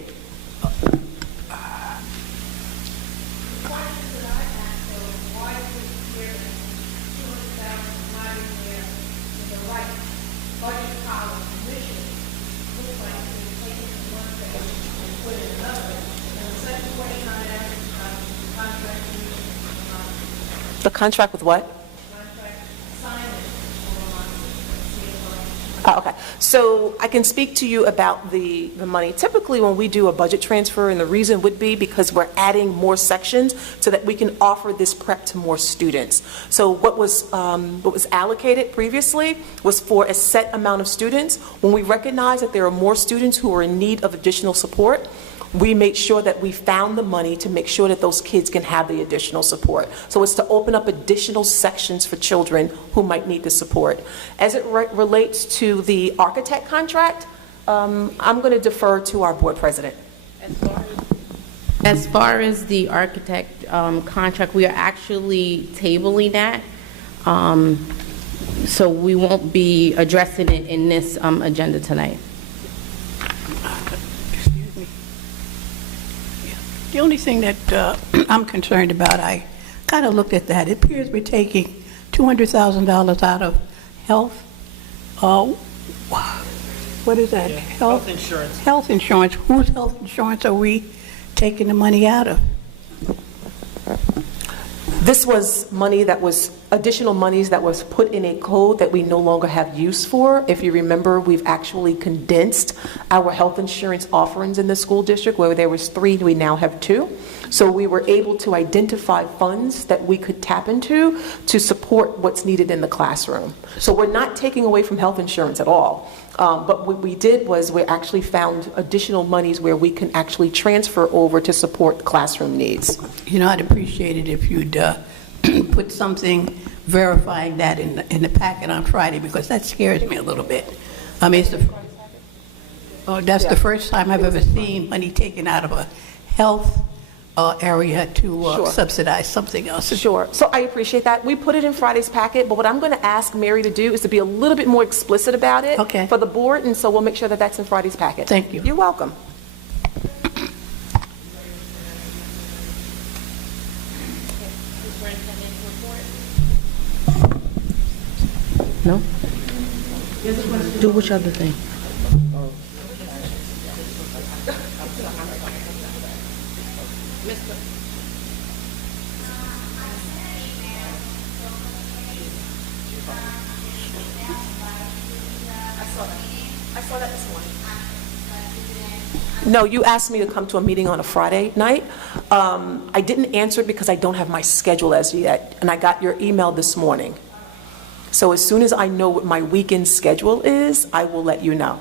The contract with what? Oh, okay. So I can speak to you about the money. Typically when we do a budget transfer, and the reason would be because we're adding more sections so that we can offer this prep to more students. So what was allocated previously was for a set amount of students. When we recognize that there are more students who are in need of additional support, we made sure that we found the money to make sure that those kids can have the additional support. So it's to open up additional sections for children who might need the support. As it relates to the architect contract, I'm going to defer to our board president. As far as the architect contract, we are actually tabling that. So we won't be addressing it in this agenda tonight. The only thing that I'm concerned about, I kind of looked at that. It appears we're taking $200,000 out of health. what is that? Yeah, health insurance. Health insurance. Whose health insurance are we taking the money out of? This was money that was additional monies that was put in a code that we no longer have use for. If you remember, we've actually condensed our health insurance offerings in the school district. Where there was 3, we now have 2. So we were able to identify funds that we could tap into to support what's needed in the classroom. So we're not taking away from health insurance at all. But what we did was we actually found additional monies where we can actually transfer over to support classroom needs. You know, I'd appreciate it if you'd put something verifying that in the packet on Friday, because that scares me a little bit. I mean, that's the first time I've ever seen money taken out of a health area to subsidize something else. Sure. So I appreciate that. We put it in Friday's packet, but what I'm going to ask Mary to do is to be a little bit more explicit about it for the board, and so we'll make sure that that's in Friday's packet. Thank you. You're welcome. No? Do which other thing? I saw that this morning. No, you asked me to come to a meeting on a Friday night. I didn't answer it because I don't have my schedule as yet, and I got your email this morning. So as soon as I know what my weekend schedule is, I will let you know.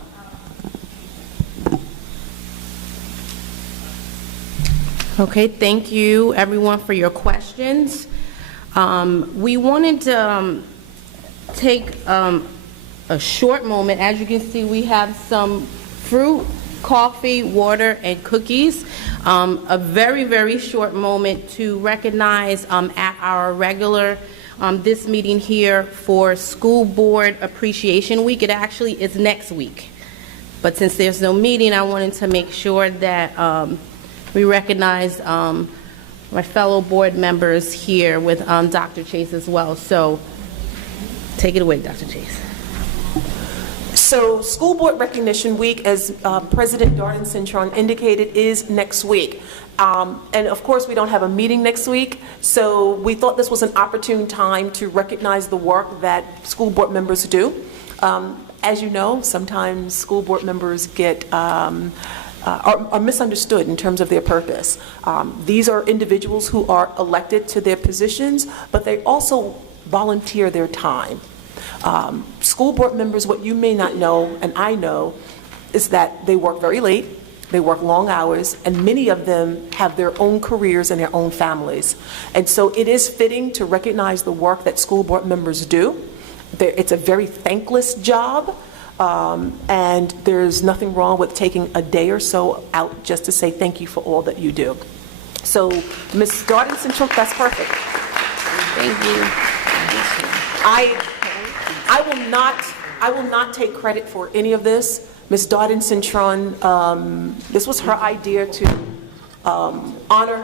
Okay, thank you everyone for your questions. We wanted to take a short moment. As you can see, we have some fruit, coffee, water, and cookies. A very, very short moment to recognize at our regular this meeting here for School Board Appreciation Week. It actually is next week. But since there's no meeting, I wanted to make sure that we recognize my fellow board members here with Dr. Chase as well. So take it away, Dr. Chase. So School Board Recognition Week, as President Darden Cintron indicated, is next week. And of course, we don't have a meeting next week, so we thought this was an opportune time to recognize the work that school board members do. As you know, sometimes school board members get are misunderstood in terms of their purpose. These are individuals who are elected to their positions, but they also volunteer their time. School board members, what you may not know, and I know, is that they work very late, they work long hours, and many of them have their own careers and their own families. And so it is fitting to recognize the work that school board members do. It's a very thankless job, and there's nothing wrong with taking a day or so out just to say thank you for all that you do. So, Ms. Darden Cintron, that's perfect. Thank you. I will not take credit for any of this. Ms. Darden Cintron, this was her idea to honor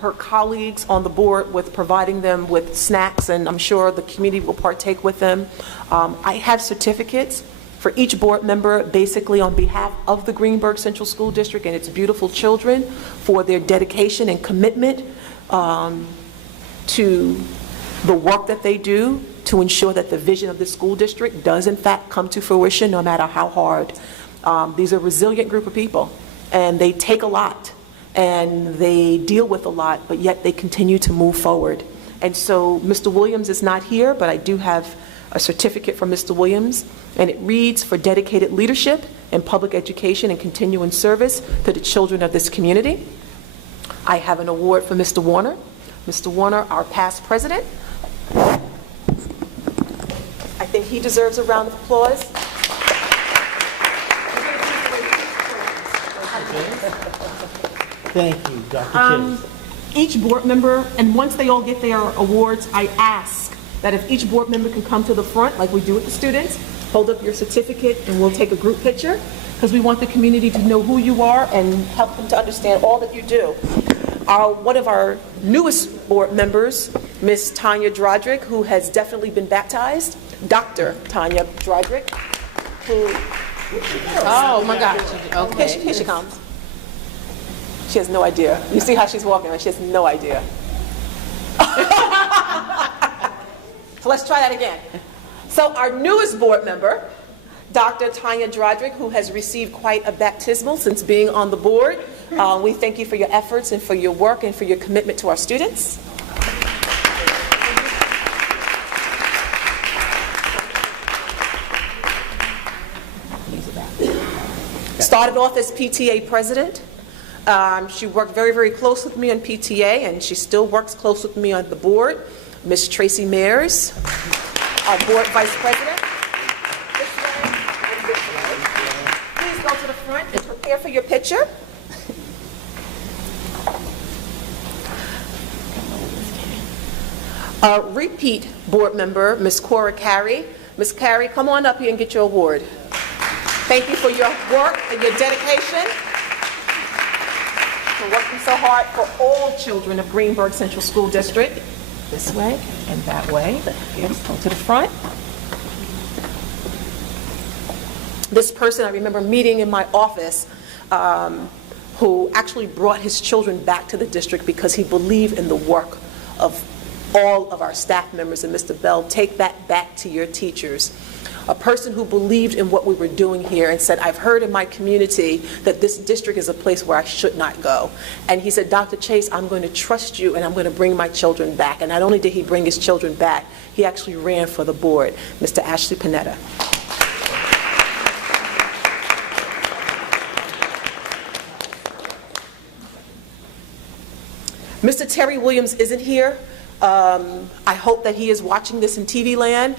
her colleagues on the board with providing them with snacks, and I'm sure the community will partake with them. I have certificates for each board member, basically on behalf of the Greenburgh Central School District and its beautiful children, for their dedication and commitment to the work that they do to ensure that the vision of the school district does in fact come to fruition, no matter how hard. These are a resilient group of people, and they take a lot, and they deal with a lot, but yet they continue to move forward. And so Mr. Williams is not here, but I do have a certificate from Mr. Williams, and it reads, "For dedicated leadership in public education and continuing service to the children of this community." I have an award for Mr. Warner. Mr. Warner, our past president. I think he deserves a round of applause. Thank you, Dr. Chase. Each board member, and once they all get their awards, I ask that if each board member can come to the front, like we do with the students, hold up your certificate, and we'll take a group picture, because we want the community to know who you are and help them to understand all that you do. One of our newest board members, Ms. Tanya Drodrick, who has definitely been baptized, Dr. Tanya Drodrick, who Oh, my gosh. Okay. Here she comes. She has no idea. You see how she's walking, right? She has no idea. So let's try that again. So our newest board member, Dr. Tanya Drodrick, who has received quite a baptismal since being on the board. We thank you for your efforts and for your work and for your commitment to our students. Started off as PTA president. She worked very, very close with me on PTA, and she still works close with me on the board. Miss Tracy Mayers, our board vice president. This way and this way. Please go to the front and prepare for your picture. Repeat board member, Miss Cora Carey. Miss Carey, come on up here and get your award. Thank you for your work and your dedication, for working so hard for all children of Greenburgh Central School District. This way and that way. Yes, come to the front. This person I remember meeting in my office who actually brought his children back to the district because he believed in the work of all of our staff members. And Mr. Bell, take that back to your teachers. A person who believed in what we were doing here and said, I've heard in my community that this district is a place where I should not go. And he said, Dr. Chase, I'm going to trust you and I'm going to bring my children back. And not only did he bring his children back, he actually ran for the board. Mr. Ashley Panetta. Mr. Terry Williams isn't here. I hope that he is watching this in TV land.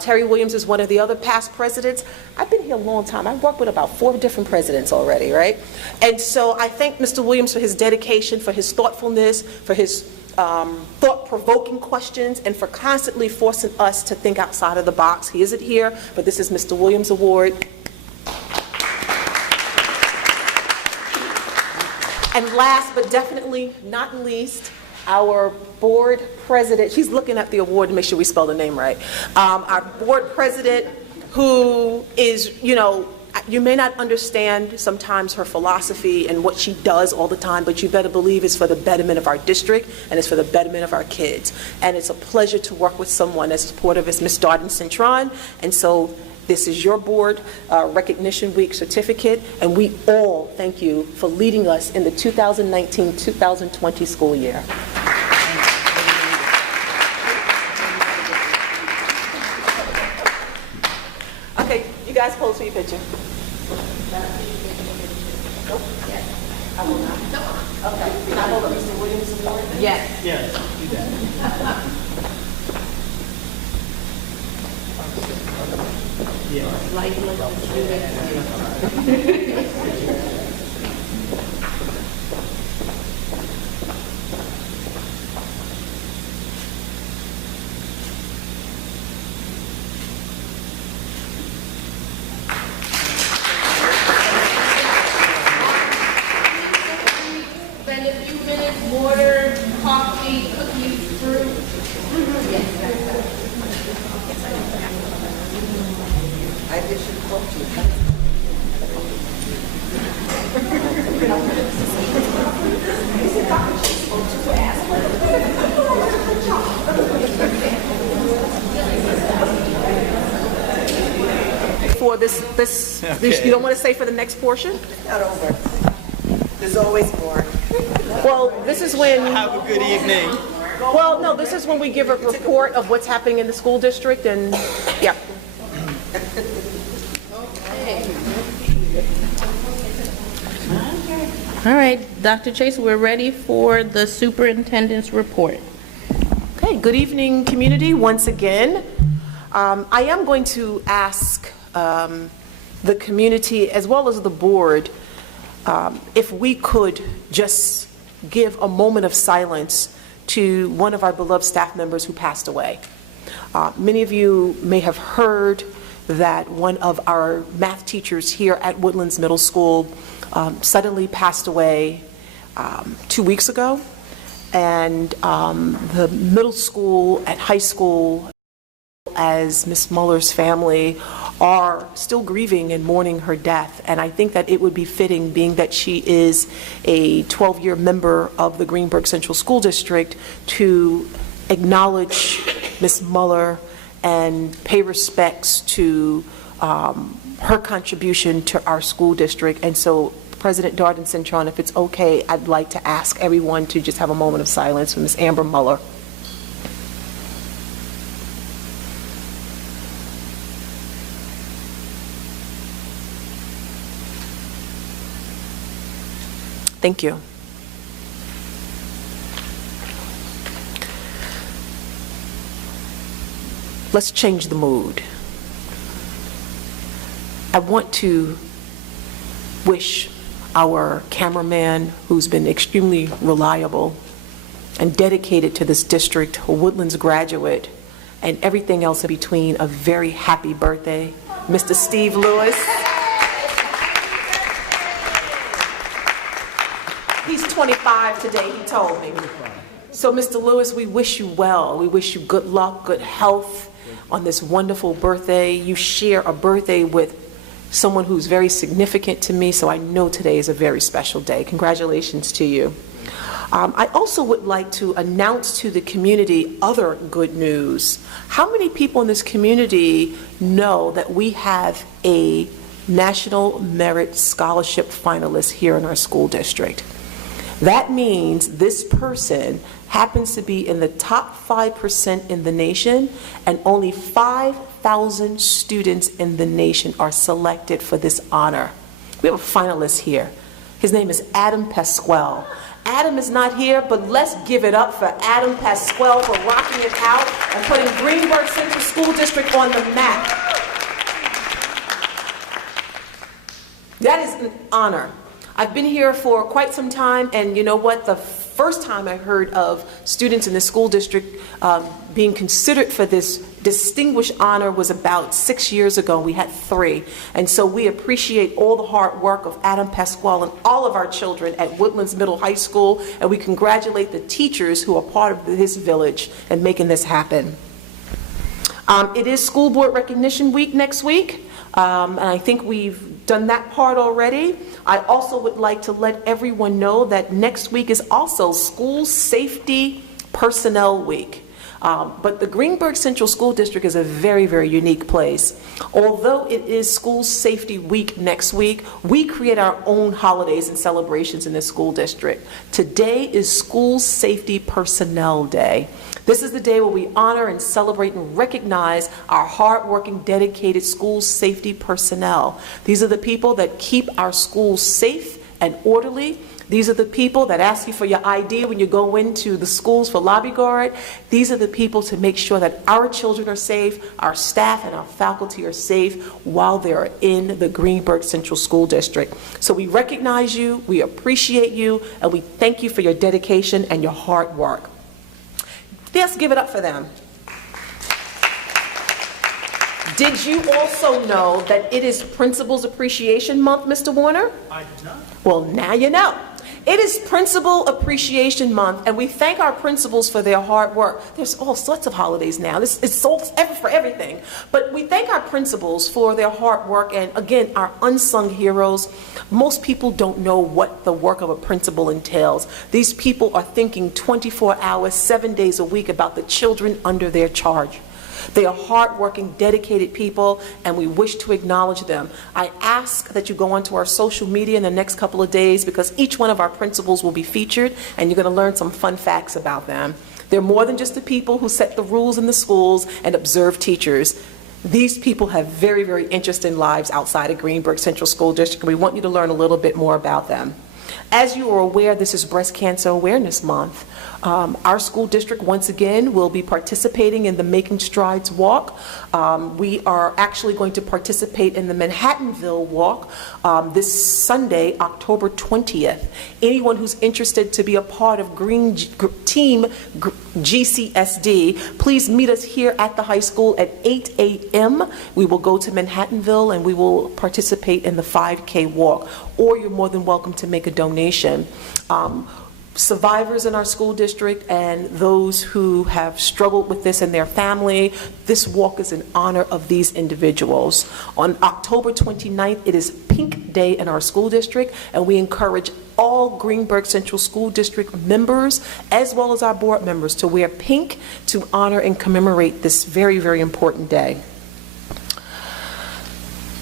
Terry Williams is one of the other past presidents. I've been here a long time. I've worked with about 4 different presidents already, right? And so I thank Mr. Williams for his dedication, for his thoughtfulness, for his thought-provoking questions, and for constantly forcing us to think outside of the box. He isn't here, but this is Mr. Williams' award. And last but definitely not least, our board president, she's looking at the award to make sure we spell the name right. Our board president, who is, you may not understand sometimes her philosophy and what she does all the time, but you better believe it's for the betterment of our district and it's for the betterment of our kids. And it's a pleasure to work with someone as supportive as Ms. Darden Cintron. And so this is your board recognition week certificate, and we all thank you for leading us in the 2019-2020 school year. Okay, you guys pose for your picture. Nope. Yes. I will not. No. Okay. Can I hold up Mr. Williams' award? Yes. Yes, do that. Spend a few minutes, water, coffee, cookies, fruit. I wish you coffee. For this, you don't want to say for the next portion? Not over. There's always more. Well, this is when... Have a good evening. Well, no, this is when we give a report of what's happening in the school district, and, yeah. All right, Dr. Chase, we're ready for the superintendent's report. Okay, good evening, community, once again. I am going to ask the community, as well as the board, if we could just give a moment of silence to one of our beloved staff members who passed away. Many of you may have heard that one of our math teachers here at Woodlands Middle School suddenly passed away 2 weeks ago. And the middle school and high school, as Ms. Muller's family, are still grieving and mourning her death. And I think that it would be fitting, being that she is a 12-year member of the Greenburgh Central School District, to acknowledge Ms. Muller and pay respects to her contribution to our school district. And so, President Darden Cintron, if it's okay, I'd like to ask everyone to just have a moment of silence for Ms. Amber Muller. Thank you. Let's change the mood. I want to wish our cameraman, who's been extremely reliable and dedicated to this district, a Woodlands graduate, and everything else in between, a very happy birthday, Mr. Steve Lewis. He's 25 today, he told me. So, Mr. Lewis, we wish you well. We wish you good luck, good health on this wonderful birthday. You share a birthday with someone who's very significant to me, so I know today is a very special day. Congratulations to you. I also would like to announce to the community other good news. How many people in this community know that we have a National Merit Scholarship finalist here in our school district? That means this person happens to be in the top 5% in the nation, and only 5,000 students in the nation are selected for this honor. We have a finalist here. His name is Adam Pasquale. Adam is not here, but let's give it up for Adam Pasquale for rocking it out and putting Greenburgh Central School District on the map. That is an honor. I've been here for quite some time, and you know what? The first time I heard of students in the school district being considered for this distinguished honor was about 6 years ago. We had 3. And so we appreciate all the hard work of Adam Pasquale and all of our children at Woodlands Middle High School, and we congratulate the teachers who are part of this village and making this happen. It is School Board Recognition Week next week, and I think we've done that part already. I also would like to let everyone know that next week is also School Safety Personnel Week. But the Greenburgh Central School District is a very, very unique place. Although it is School Safety Week next week, we create our own holidays and celebrations in the school district. Today is School Safety Personnel Day. This is the day where we honor and celebrate and recognize our hardworking, dedicated school safety personnel. These are the people that keep our schools safe and orderly. These are the people that ask you for your ID when you go into the schools for lobby guard. These are the people to make sure that our children are safe, our staff and our faculty are safe while they're in the Greenburgh Central School District. So we recognize you, we appreciate you, and we thank you for your dedication and your hard work. Let's give it up for them. Did you also know that it is Principals Appreciation Month, Mr. Warner? I did not. Well, now you know. It is Principal Appreciation Month, and we thank our principals for their hard work. There's all sorts of holidays now. It's for everything. But we thank our principals for their hard work, and again, our unsung heroes. Most people don't know what the work of a principal entails. These people are thinking 24 hours, 7 days a week about the children under their charge. They are hardworking, dedicated people, and we wish to acknowledge them. I ask that you go onto our social media in the next couple of days, because each one of our principals will be featured, and you're going to learn some fun facts about them. They're more than just the people who set the rules in the schools and observe teachers. These people have very, very interesting lives outside of Greenburgh Central School District, and we want you to learn a little bit more about them. As you are aware, this is Breast Cancer Awareness Month. Our school district, once again, will be participating in the Making Strides Walk. We are actually going to participate in the Manhattanville Walk this Sunday, October 20th. Anyone who's interested to be a part of Team GCSD, please meet us here at the high school at 8 a.m. We will go to Manhattanville and we will participate in the 5K walk, or you're more than welcome to make a donation. survivors in our school district and those who have struggled with this in their family. This walk is in honor of these individuals. On October 29th, it is Pink Day in our school district, and we encourage all Greenburgh Central School District members, as well as our board members, to wear pink to honor and commemorate this very, very important day.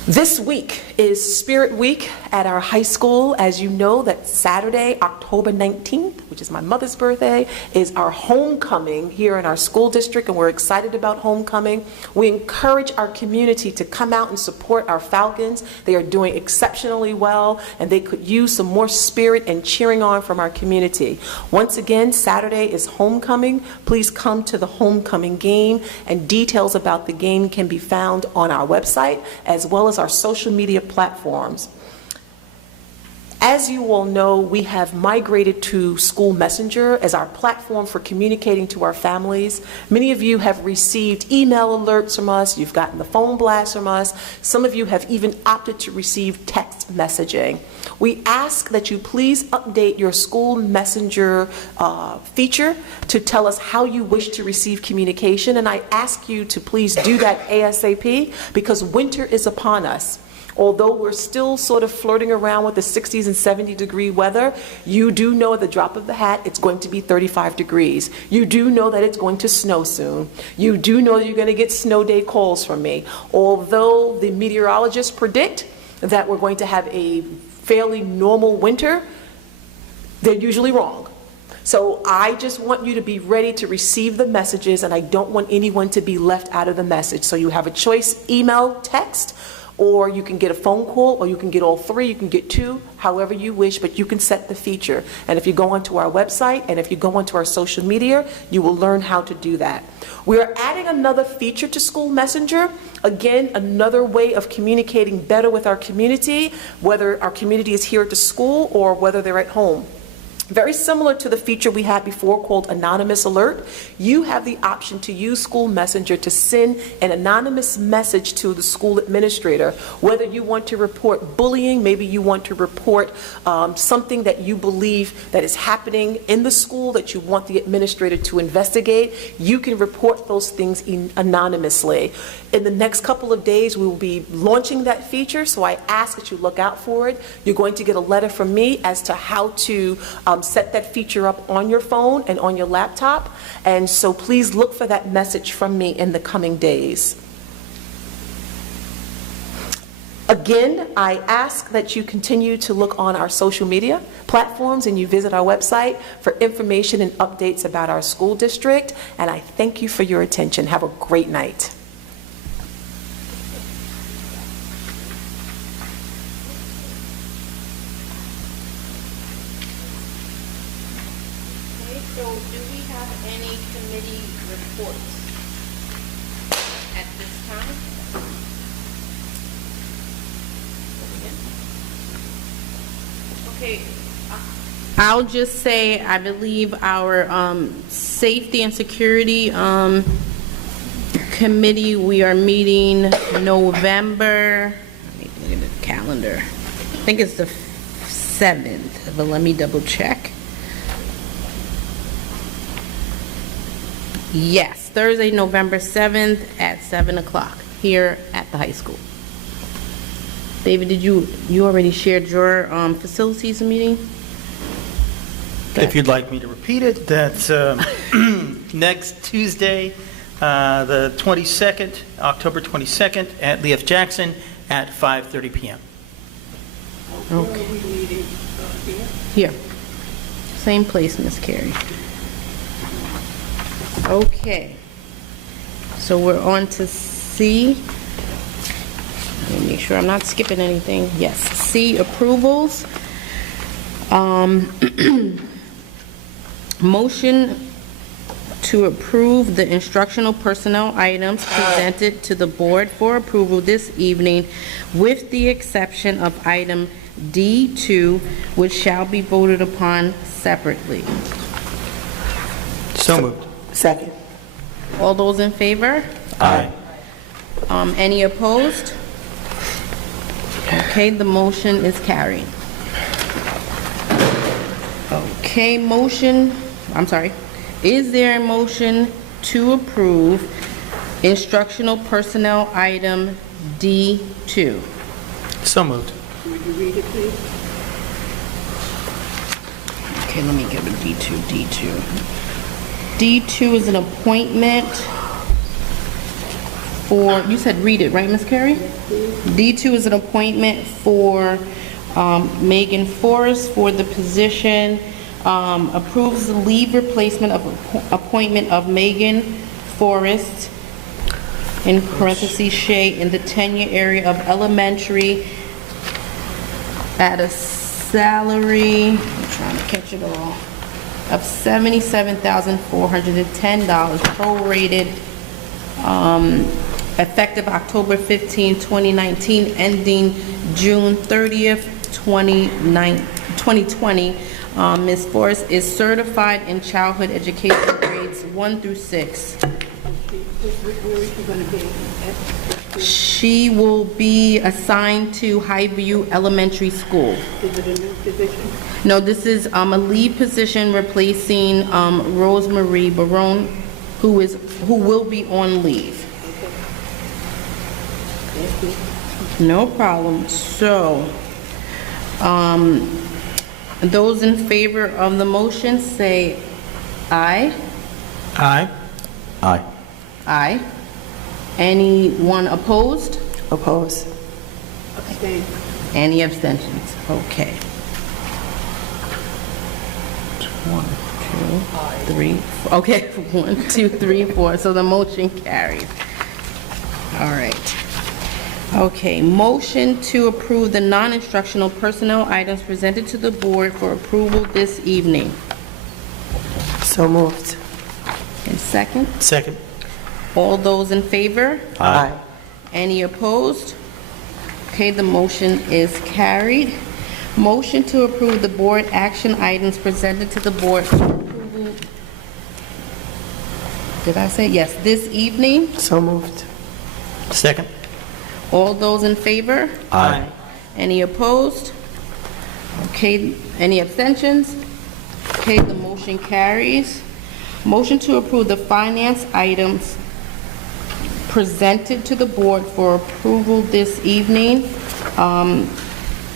This week is Spirit Week at our high school. As you know, that Saturday, October 19th, which is my mother's birthday, is our homecoming here in our school district, and we're excited about homecoming. We encourage our community to come out and support our Falcons. They are doing exceptionally well, and they could use some more spirit and cheering on from our community. Once again, Saturday is homecoming. Please come to the homecoming game, and details about the game can be found on our website as well as our social media platforms. As you all know, we have migrated to School Messenger as our platform for communicating to our families. Many of you have received email alerts from us. You've gotten the phone blasts from us. Some of you have even opted to receive text messaging. We ask that you please update your School Messenger feature to tell us how you wish to receive communication, and I ask you to please do that ASAP because winter is upon us. Although we're still sort of flirting around with the 60s and 70-degree weather, you do know at the drop of the hat it's going to be 35 degrees. You do know that it's going to snow soon. You do know you're going to get snow day calls from me. Although the meteorologists predict that we're going to have a fairly normal winter, they're usually wrong. So I just want you to be ready to receive the messages, and I don't want anyone to be left out of the message. So you have a choice: email, text, or you can get a phone call, or you can get all three, you can get two, however you wish, but you can set the feature. And if you go onto our website and if you go onto our social media, you will learn how to do that. We are adding another feature to School Messenger. Again, another way of communicating better with our community, whether our community is here at the school or whether they're at home. Very similar to the feature we had before called Anonymous Alert, you have the option to use School Messenger to send an anonymous message to the school administrator, whether you want to report bullying, maybe you want to report something that you believe that is happening in the school that you want the administrator to investigate. You can report those things anonymously. In the next couple of days, we will be launching that feature, so I ask that you look out for it. You're going to get a letter from me as to how to set that feature up on your phone and on your laptop, and so please look for that message from me in the coming days. Again, I ask that you continue to look on our social media platforms and you visit our website for information and updates about our school district, and I thank you for your attention. Have a great night. So do we have any committee reports at this time? Okay, I'll just say I believe our safety and security committee, we are meeting November, let me look at the calendar. I think it's the 7th, but let me double check. Yes, Thursday, November 7th at 7 o'clock here at the high school. David, did you already shared your facilities meeting? If you'd like me to repeat it, that's next Tuesday, the 22nd, October 22nd at Leaf Jackson at 5:30 p.m. Okay. Here. Same place, Miss Carey. Okay, so we're on to C. Let me make sure I'm not skipping anything. Yes, C, approvals. Motion to approve the instructional personnel items presented to the board for approval this evening, with the exception of item D2, which shall be voted upon separately. So moved. Second. All those in favor? Aye. Any opposed? Okay, the motion is carried. Okay, is there a motion to approve instructional personnel item D2? So moved. Would you read it, please? Okay, let me give it D2. D2 is an appointment for, you said read it, right, Ms. Carey? D2 is an appointment for Megan Forrest for the position, approves the leave replacement of appointment of Megan Forrest, in parentheses, Shay, in the tenure area of elementary at a salary, I'm trying to catch it all, of $77,410 prorated, effective October 15, 2019, ending June 30th, 2020. Ms. Forrest is certified in childhood education grades 1 through 6. Where is she going to be? She will be assigned to Highview Elementary School. Is it a new position? No, this is a lead position replacing Rosemarie Barone, who will be on leave. No problem. So, those in favor of the motion say aye. Aye. Aye. Aye. Anyone opposed? Oppose. Abstain. Any abstentions? Okay. 1, 2, 3, 4. Okay, 1, 2, 3, 4. So the motion carries. All right. Okay, motion to approve the non-instructional personnel items presented to the board for approval this evening. So moved. And second? Second. All those in favor? Aye. Any opposed? Okay, the motion is carried. Motion to approve the board action items presented to the board for approval. Did I say yes? This evening? So moved. Second. All those in favor? Aye. Any opposed? Okay, any abstentions? Okay, the motion carries. Motion to approve the finance items presented to the board for approval this evening.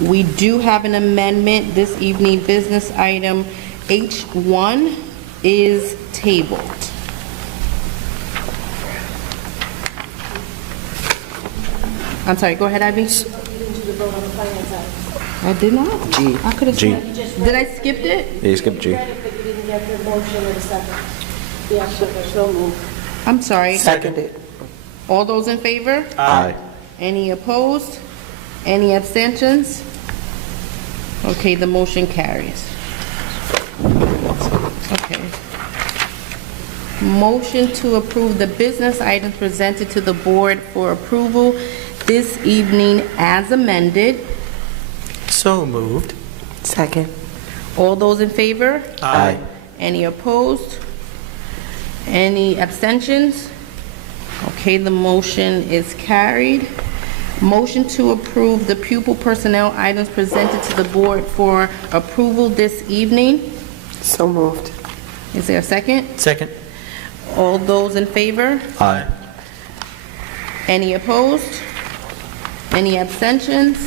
We do have an amendment this evening. Business item H1 is tabled. I'm sorry, go ahead, Ivy. I did not? G. I could have G. said. Did I skip it? Yeah, you skipped G. I'm sorry. Seconded. All those in favor? Aye. Any opposed? Any abstentions? Okay, the motion carries. Okay. Motion to approve the business items presented to the board for approval this evening as amended. So moved. Second. All those in favor? Aye. Any opposed? Any abstentions? Okay, the motion is carried. Motion to approve the pupil personnel items presented to the board for approval this evening. So moved. Is there a second? Second. All those in favor? Aye. Any opposed? Any abstentions?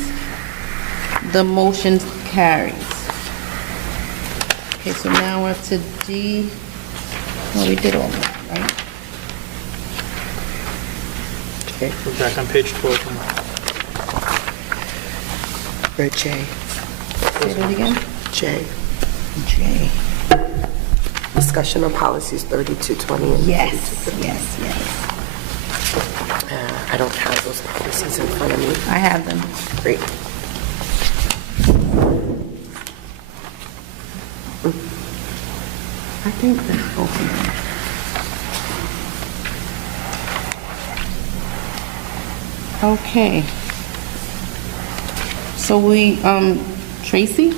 The motion carries. Okay, so now we're to D. Oh, we did all that, right? Okay, we're back on page 12. Or J. Say that again? J. J. Discussion on policies 3220 and Yes, 3250. yes, yes. I don't have those policies in front of me. I have them. Great. I think they're open. Okay. So we, Tracy?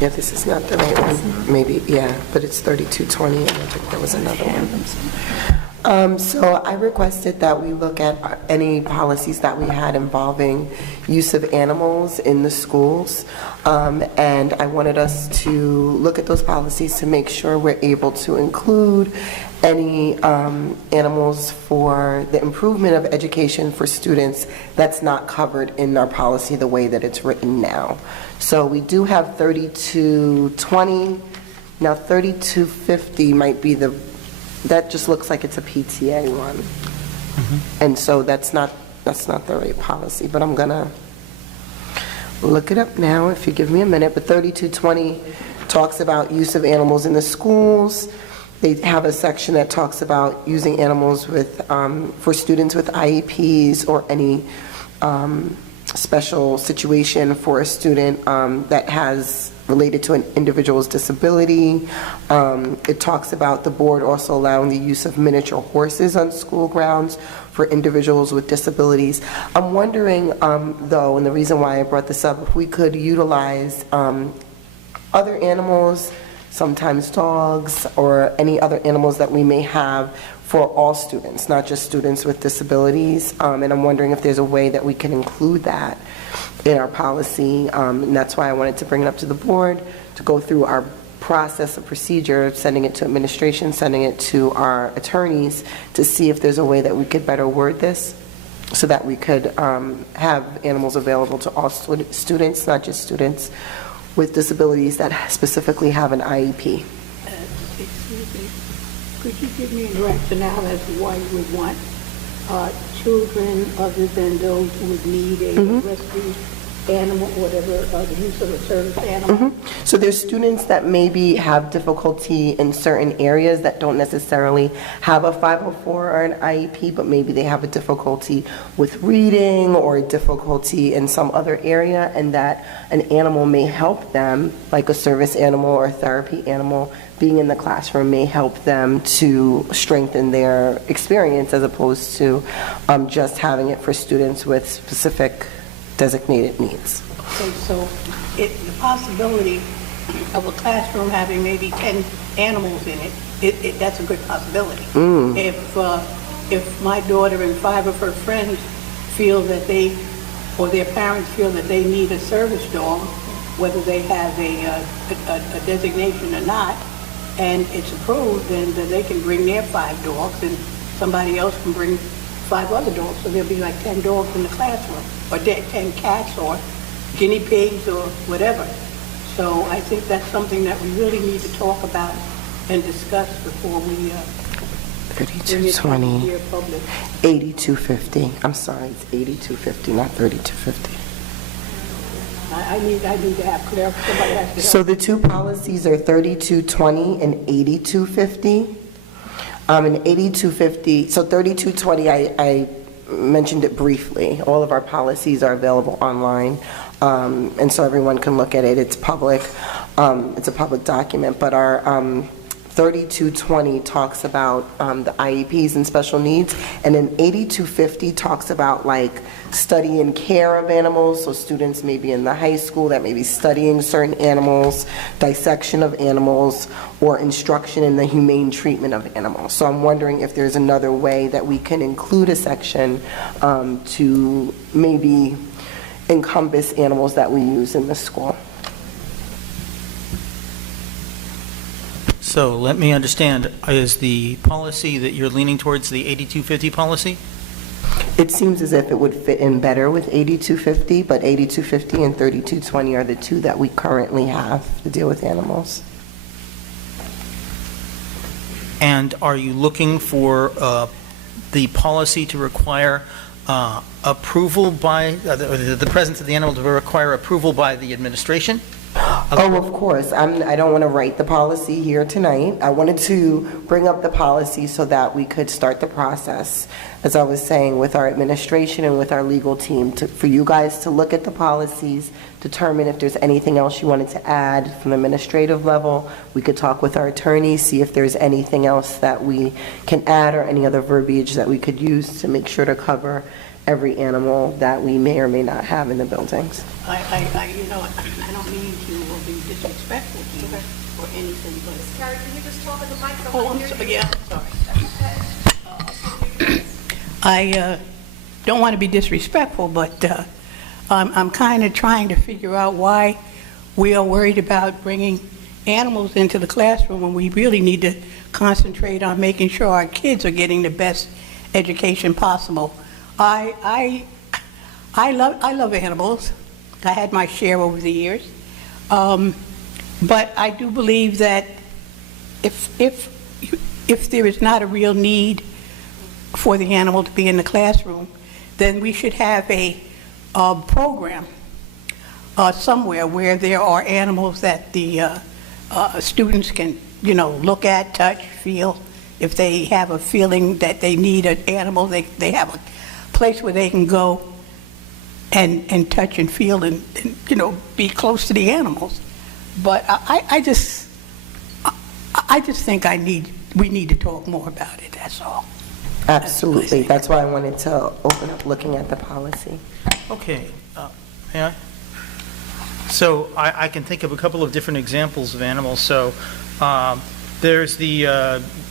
Yeah, this is not the right one. Maybe, yeah, but it's 3220, and I think there was another one. So I requested that we look at any policies that we had involving use of animals in the schools. And I wanted us to look at those policies to make sure we're able to include any animals for the improvement of education for students that's not covered in our policy the way that it's written now. So we do have 3220. Now 3250 might be that just looks like it's a PTA one. And so that's not the right policy, but I'm gonna look it up now if you give me a minute. But 3220 talks about use of animals in the schools. They have a section that talks about using animals with for students with IEPs or any special situation for a student that has related to an individual's disability. It talks about the board also allowing the use of miniature horses on school grounds for individuals with disabilities. I'm wondering, though, and the reason why I brought this up, if we could utilize other animals, sometimes dogs, or any other animals that we may have for all students, not just students with disabilities. And I'm wondering if there's a way that we can include that in our policy, and that's why I wanted to bring it up to the board to go through our process of procedure, sending it to administration, sending it to our attorneys to see if there's a way that we could better word this so that we could have animals available to all students, not just students with disabilities that specifically have an IEP. Excuse me, could you give me a rationale as to why you would want children other than those who would need a rescue animal, whatever, the use of a service animal? So there's students that maybe have difficulty in certain areas that don't necessarily have a 504 or an IEP, but maybe they have a difficulty with reading or a difficulty in some other area, and that an animal may help them, like a service animal or a therapy animal, being in the classroom may help them to strengthen their experience as opposed to just having it for students with specific designated needs. Okay, so the possibility of a classroom having maybe 10 animals in it, that's a good possibility. If my daughter and 5 of her friends feel that or their parents feel that they need a service dog, whether they have a designation or not, and it's approved, then they can bring their 5 dogs and somebody else can bring 5 other dogs, so there'll be like 10 dogs in the classroom, or 10 cats, or guinea pigs, or whatever. So I think that's something that we really need to talk about and discuss before we 3220, 8250. I'm sorry, it's 8250, not 3250. I need to have somebody has to help. So the two policies are 3220 and 8250. And 8250, so 3220, I mentioned it briefly. All of our policies are available online, and so everyone can look at it. It's public. It's a public document, but our 3220 talks about the IEPs and special needs, and then 8250 talks about like study and care of animals, so students maybe in the high school that may be studying certain animals, dissection of animals, or instruction in the humane treatment of animals. So I'm wondering if there's another way that we can include a section to maybe encompass animals that we use in the school. So let me understand, is the policy that you're leaning towards the 8250 policy? It seems as if it would fit in better with 8250, but 8250 and 3220 are the two that we currently have to deal with animals. And are you looking for the policy to require approval by, the presence of the animal to require approval by the administration? Oh, of course. I don't want to write the policy here tonight. I wanted to bring up the policy so that we could start the process, as I was saying, with our administration and with our legal team, for you guys to look at the policies, determine if there's anything else you wanted to add from the administrative level. We could talk with our attorneys, see if there's anything else that we can add or any other verbiage that we could use to make sure to cover every animal that we may or may not have in the buildings. I don't mean to be disrespectful to you or anything, but... Carrie, can you just talk at the microphone? Oh, I'm sorry. Yeah, sorry. I don't want to be disrespectful, but I'm kind of trying to figure out why we are worried about bringing animals into the classroom when we really need to concentrate on making sure our kids are getting the best education possible. I love animals. I had my share over the years. But I do believe that if there is not a real need for the animal to be in the classroom, then we should have a program somewhere where there are animals that the students can, look at, touch, feel. If they have a feeling that they need an animal, they have a place where they can go and touch and feel and be close to the animals. But I just think we need to talk more about it, that's all. Absolutely. That's why I wanted to open up looking at the policy. Okay. May I? So I can think of a couple of different examples of animals. So there's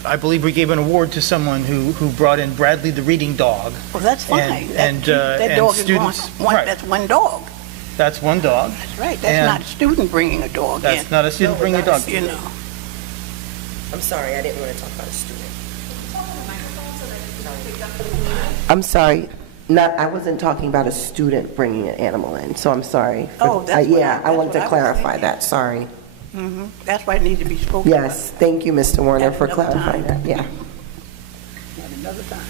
I believe we gave an award to someone who brought in Bradley the reading dog. Well, that's fine. And that dog students, is one, right. That's one dog. That's one dog. That's right. That's not a student bringing a dog in. That's not a student bringing a dog. I'm sorry, I didn't want to talk about a student. I'm sorry. I wasn't talking about a student bringing an animal in, so I'm sorry. I wanted to clarify that. Sorry. Mm-hmm. That's why it needs to be spoken about. Yes, thank you, Mr. Warner, for clarifying that. Yeah. At another time.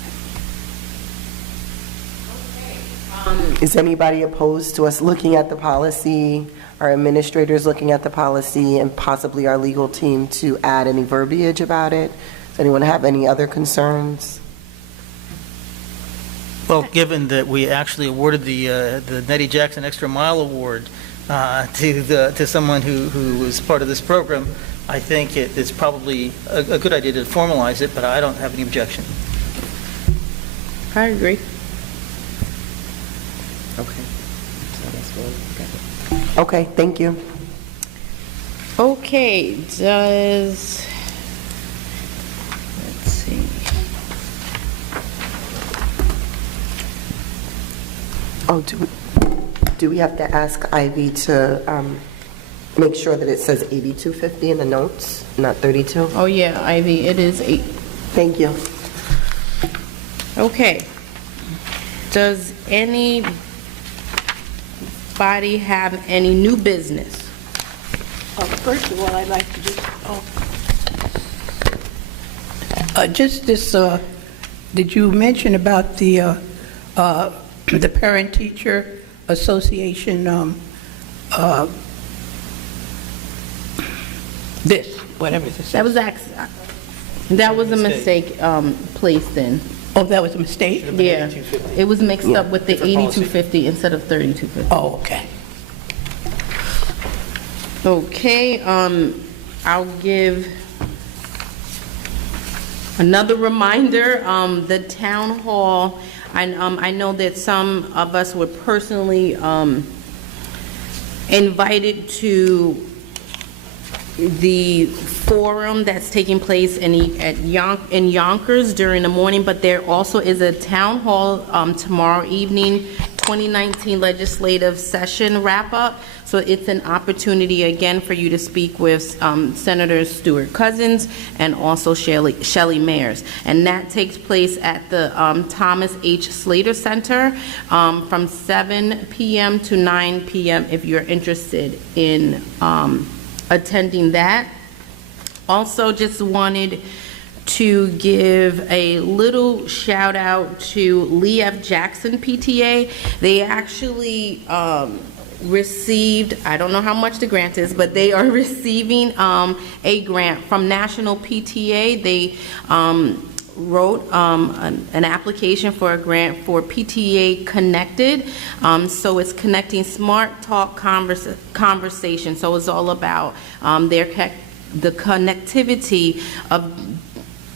Is anybody opposed to us looking at the policy, our administrators looking at the policy, and possibly our legal team to add any verbiage about it? Does anyone have any other concerns? Well, given that we actually awarded the Nettie Jackson Extra Mile Award to someone who was part of this program, I think it's probably a good idea to formalize it, but I don't have any objection. I agree. Okay. Okay, thank you. Okay, let's see. Oh, do we have to ask Ivy to make sure that it says 8250 in the notes, not 32? Oh, yeah, Ivy, it is 8. Thank you. Okay. Does anybody have any new business? First of all, I'd like to just this, did you mention about the Parent-Teacher Association, whatever this is? That was a mistake placed in. Oh, that was a mistake? Yeah. It was mixed up with the 8250 instead of 3250. Oh, okay. Okay, I'll give another reminder, the town hall, I know that some of us were personally invited to the forum that's taking place in Yonkers during the morning, but there also is a town hall tomorrow evening, 2019 legislative session wrap-up. So it's an opportunity again for you to speak with Senator Stuart Cousins and also Shelley Mayers. And that takes place at the Thomas H. Slater Center from 7 p.m. to 9 p.m. if you're interested in attending that. Also just wanted to give a little shout out to Lee F. Jackson PTA. They actually received, I don't know how much the grant is, but they are receiving a grant from National PTA. They wrote an application for a grant for PTA Connected. So it's connecting smart talk conversation. So it's all about the connectivity of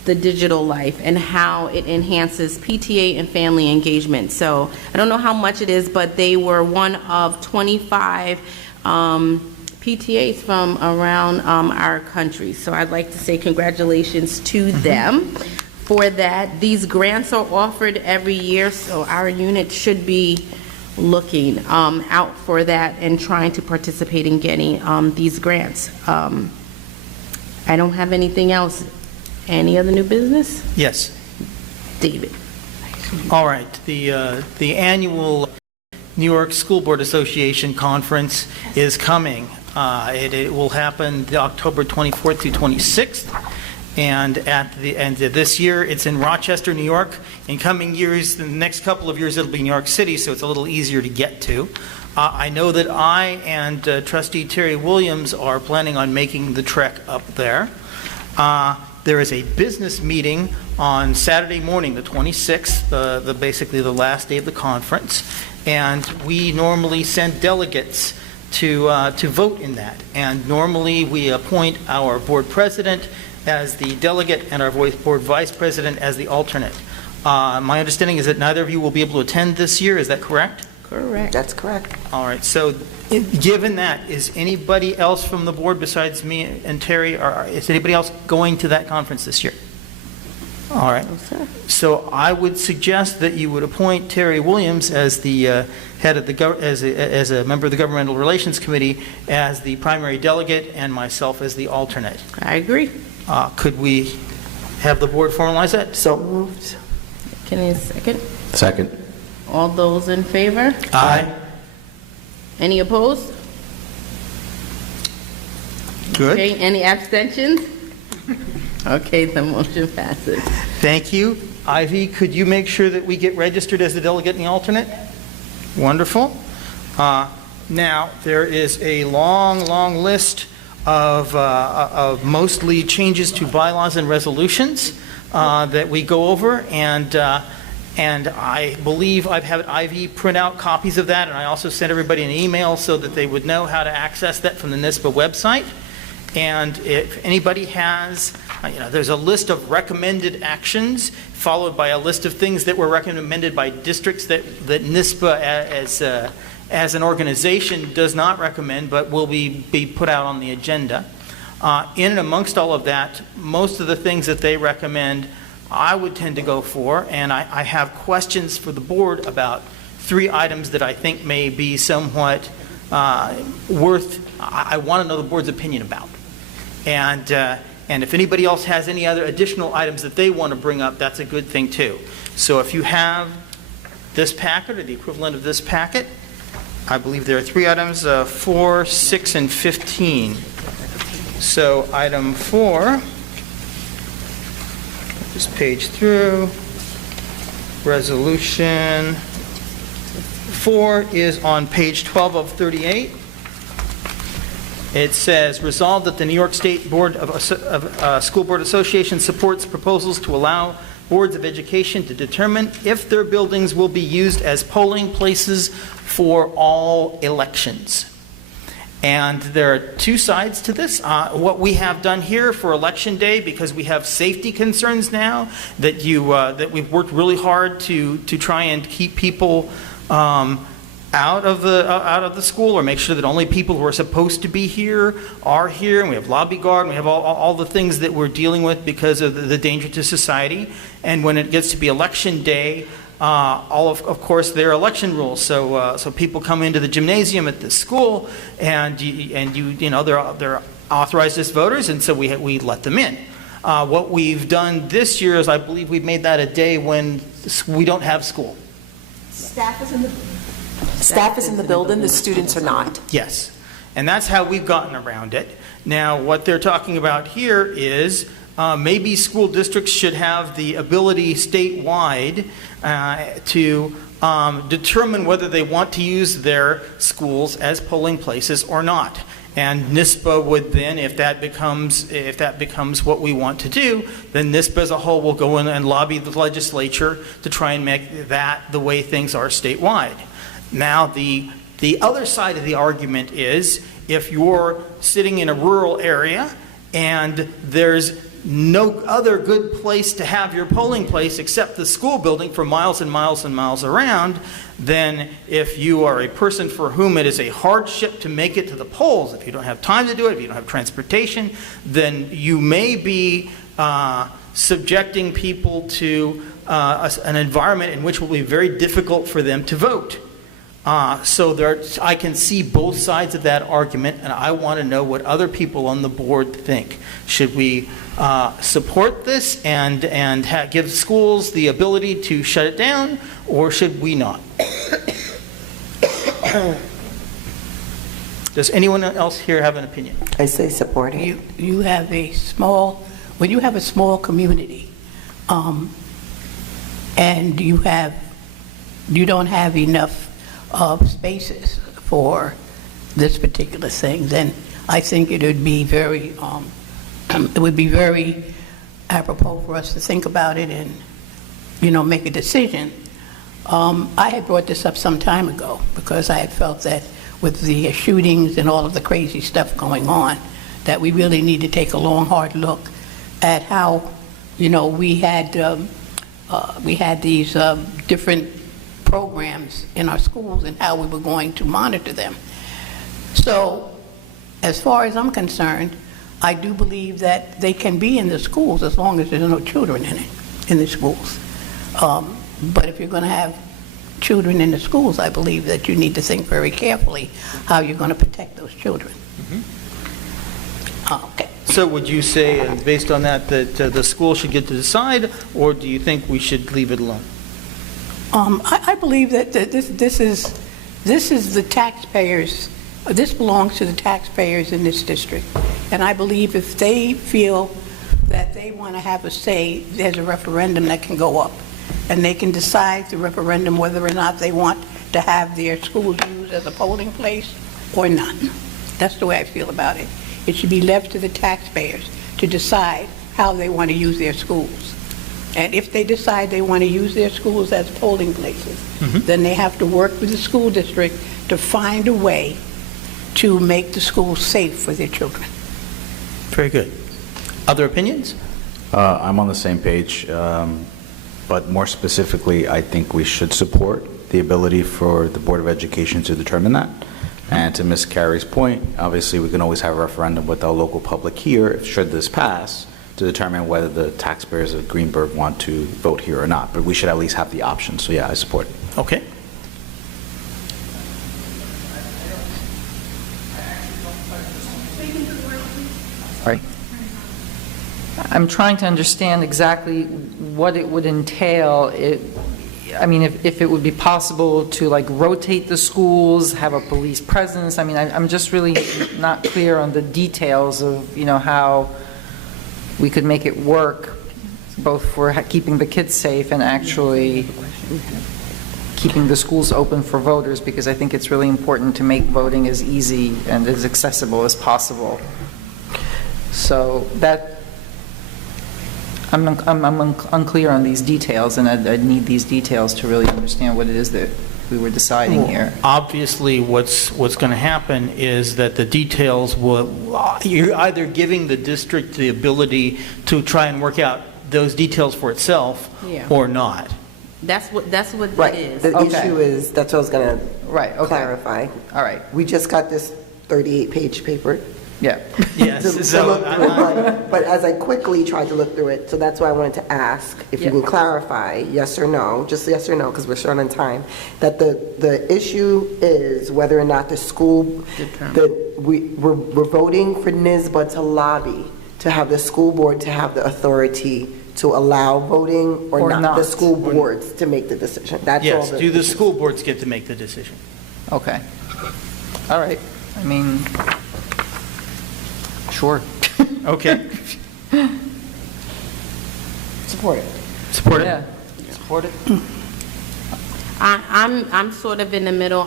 the digital life and how it enhances PTA and family engagement. So I don't know how much it is, but they were one of 25 PTAs from around our country. So I'd like to say congratulations to them for that. These grants are offered every year, so our unit should be looking out for that and trying to participate in getting these grants. I don't have anything else. Any other new business? Yes. David. All right. The annual New York School Board Association conference is coming. It will happen October 24th through 26th. And at the end of this year, it's in Rochester, New York. In coming years, the next couple of years, it'll be New York City, so it's a little easier to get to. I know that I and Trustee Terry Williams are planning on making the trek up there. There is a business meeting on Saturday morning, the 26th, basically the last day of the conference, and we normally send delegates to vote in that. And normally we appoint our board president as the delegate and our board vice president as the alternate. My understanding is that neither of you will be able to attend this year. Is that correct? Correct. That's correct. All right. So given that, is anybody else from the board besides me and Terry, or is anybody else going to that conference this year? All right. So I would suggest that you would appoint Terry Williams as the head of the as a member of the Governmental Relations Committee as the primary delegate, and myself as the alternate. I agree. Could we have the board formalize that? So moved. Can I second? Second. All those in favor? Aye. Any opposed? Good. Okay, any abstentions? Okay, the motion passes. Thank you. Ivy, could you make sure that we get registered as the delegate and the alternate? Wonderful. Now, there is a long list of mostly changes to bylaws and resolutions that we go over, and I believe I've had Ivy print out copies of that, and I also sent everybody an email so that they would know how to access that from the NISBA website. And if anybody has, there's a list of recommended actions followed by a list of things that were recommended by districts that NISBA as an organization does not recommend, but will be put out on the agenda. In and amongst all of that, most of the things that they recommend I would tend to go for, and I have questions for the board about 3 items that I think may be somewhat I want to know the board's opinion about. And if anybody else has any other additional items that they want to bring up, that's a good thing too. So if you have this packet or the equivalent of this packet, I believe there are 3 items, 4, 6, and 15. So item 4, just page through, resolution 4 is on page 12 of 38. It says, resolved that the New York State Board of School Board Association supports proposals to allow boards of education to determine if their buildings will be used as polling places for all elections. And there are 2 sides to this. What we have done here for Election Day, because we have safety concerns now, that we've worked really hard to try and keep people out of the school, or make sure that only people who are supposed to be here are here, and we have lobby guard, and we have all the things that we're dealing with because of the danger to society. And when it gets to be Election Day, of course, there are election rules. So people come into the gymnasium at this school, and they're authorized as voters, and so we let them in. What we've done this year is, I believe we've made that a day when we don't have school. Staff is in the building, the students are not. Yes, and that's how we've gotten around it. Now, what they're talking about here is maybe school districts should have the ability statewide to determine whether they want to use their schools as polling places or not. And NISBA would then, if that becomes what we want to do, then NISBA as a whole will go in and lobby the legislature to try and make that the way things are statewide. Now, the other side of the argument is, if you're sitting in a rural area and there's no other good place to have your polling place except the school building for miles and miles and miles around, then if you are a person for whom it is a hardship to make it to the polls, if you don't have time to do it, if you don't have transportation, then you may be subjecting people to an environment in which will be very difficult for them to vote. So I can see both sides of that argument, and I want to know what other people on the board think. Should we support this and give schools the ability to shut it down, or should we not? Does anyone else here have an opinion? I say support it. You have a small, when you have a small community, and you don't have enough spaces for this particular thing, then I think it would be very apropos for us to think about it and, make a decision. I had brought this up some time ago because I had felt that with the shootings and all of the crazy stuff going on, that we really need to take a long, hard look at how, we had these different programs in our schools and how we were going to monitor them. So, as far as I'm concerned, I do believe that they can be in the schools as long as there's no children in the schools. But if you're going to have children in the schools, I believe that you need to think very carefully how you're going to protect those children. Okay. So would you say, based on that the school should get to decide, or do you think we should leave it alone? I believe that this is the taxpayers. This belongs to the taxpayers in this district, and I believe if they feel that they want to have a say, there's a referendum that can go up, and they can decide the referendum whether or not they want to have their schools used as a polling place or not. That's the way I feel about it. It should be left to the taxpayers to decide how they want to use their schools. And if they decide they want to use their schools as polling places, then they have to work with the school district to find a way to make the schools safe for their children. Very good. Other opinions? I'm on the same page, but more specifically, I think we should support the ability for the Board of Education to determine that. And to Ms. Carey's point, obviously we can always have a referendum with our local public here, should this pass, to determine whether the taxpayers of Greenburgh want to vote here or not. But we should at least have the option. So yeah, I support it. Okay. Right. I'm trying to understand exactly what it would entail. If it would be possible to rotate the schools, have a police presence. I'm just really not clear on the details of, how we could make it work, both for keeping the kids safe and actually keeping the schools open for voters, because I think it's really important to make voting as easy and as accessible as possible. So that, I'm unclear on these details, and I'd need these details to really understand what it is that we were deciding here. Obviously, what's going to happen is that the details you're either giving the district the ability to try and work out those details for itself, or not. That's what Right. it is. The issue is, that's what I was going to clarify. All right. We just got this 38-page paper. Yeah. Yes. to look through, but as I quickly tried to look through it, so that's why I wanted to ask if you can clarify, yes or no, just yes or no, because we're short on time, that the issue is whether or not the school, we're voting for NYSBA to lobby to have the school board to have the authority to allow voting or not. The school boards to make the decision. That's yes, all. Do the school boards get to make the decision? Okay. All right. Sure. Okay. Support it. Support it. Yeah. Support it. I'm sort of in the middle.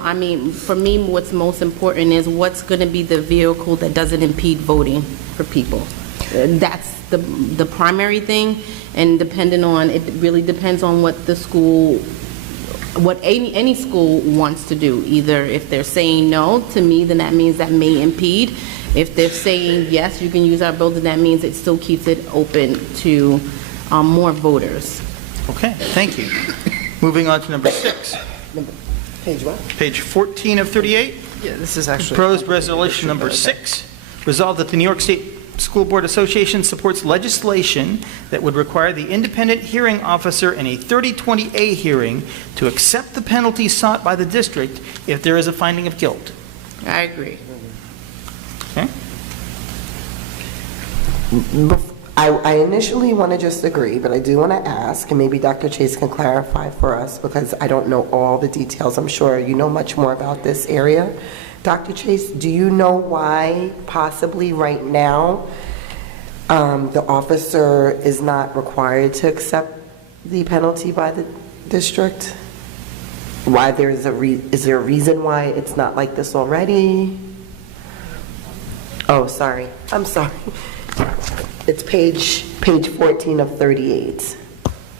For me, what's most important is what's going to be the vehicle that doesn't impede voting for people. That's the primary thing, and it really depends on what the school, what any school wants to do. Either if they're saying no to me, then that means that may impede. If they're saying yes, you can use our building, that means it still keeps it open to more voters. Okay, thank you. Moving on to number 6. Page what? Page 14 of 38. Yeah, this is actually Proposed resolution number 6. Resolved that the New York State School Board Association supports legislation that would require the independent hearing officer in a 3020A hearing to accept the penalty sought by the district if there is a finding of guilt. I agree. Okay? I initially want to just agree, but I do want to ask, and maybe Dr. Chase can clarify for us, because I don't know all the details. I'm sure you know much more about this area. Dr. Chase, do you know why possibly right now the officer is not required to accept the penalty by the district? Why is there a reason why it's not like this already? Oh, sorry. I'm sorry. It's page 14 of 38.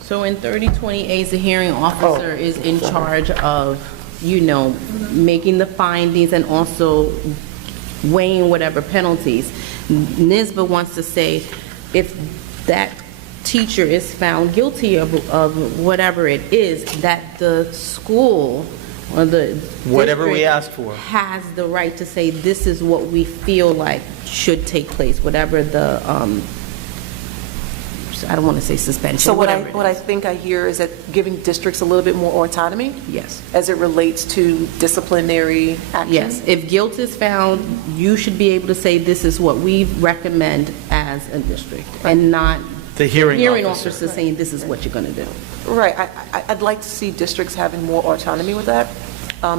So in 3020As, the hearing officer is in charge of, making the findings and also weighing whatever penalties. NYSBA wants to say if that teacher is found guilty of whatever it is, that the school or the whatever we district ask for has the right to say this is what we feel like should take place, whatever the I don't want to say suspension. So what whatever I think I hear is that giving districts a little bit more autonomy? Yes. As it relates to disciplinary action? Yes. If guilt is found, you should be able to say this is what we recommend as a district, and not the hearing officer saying this is what you're going to do. Right. I'd like to see districts having more autonomy with that,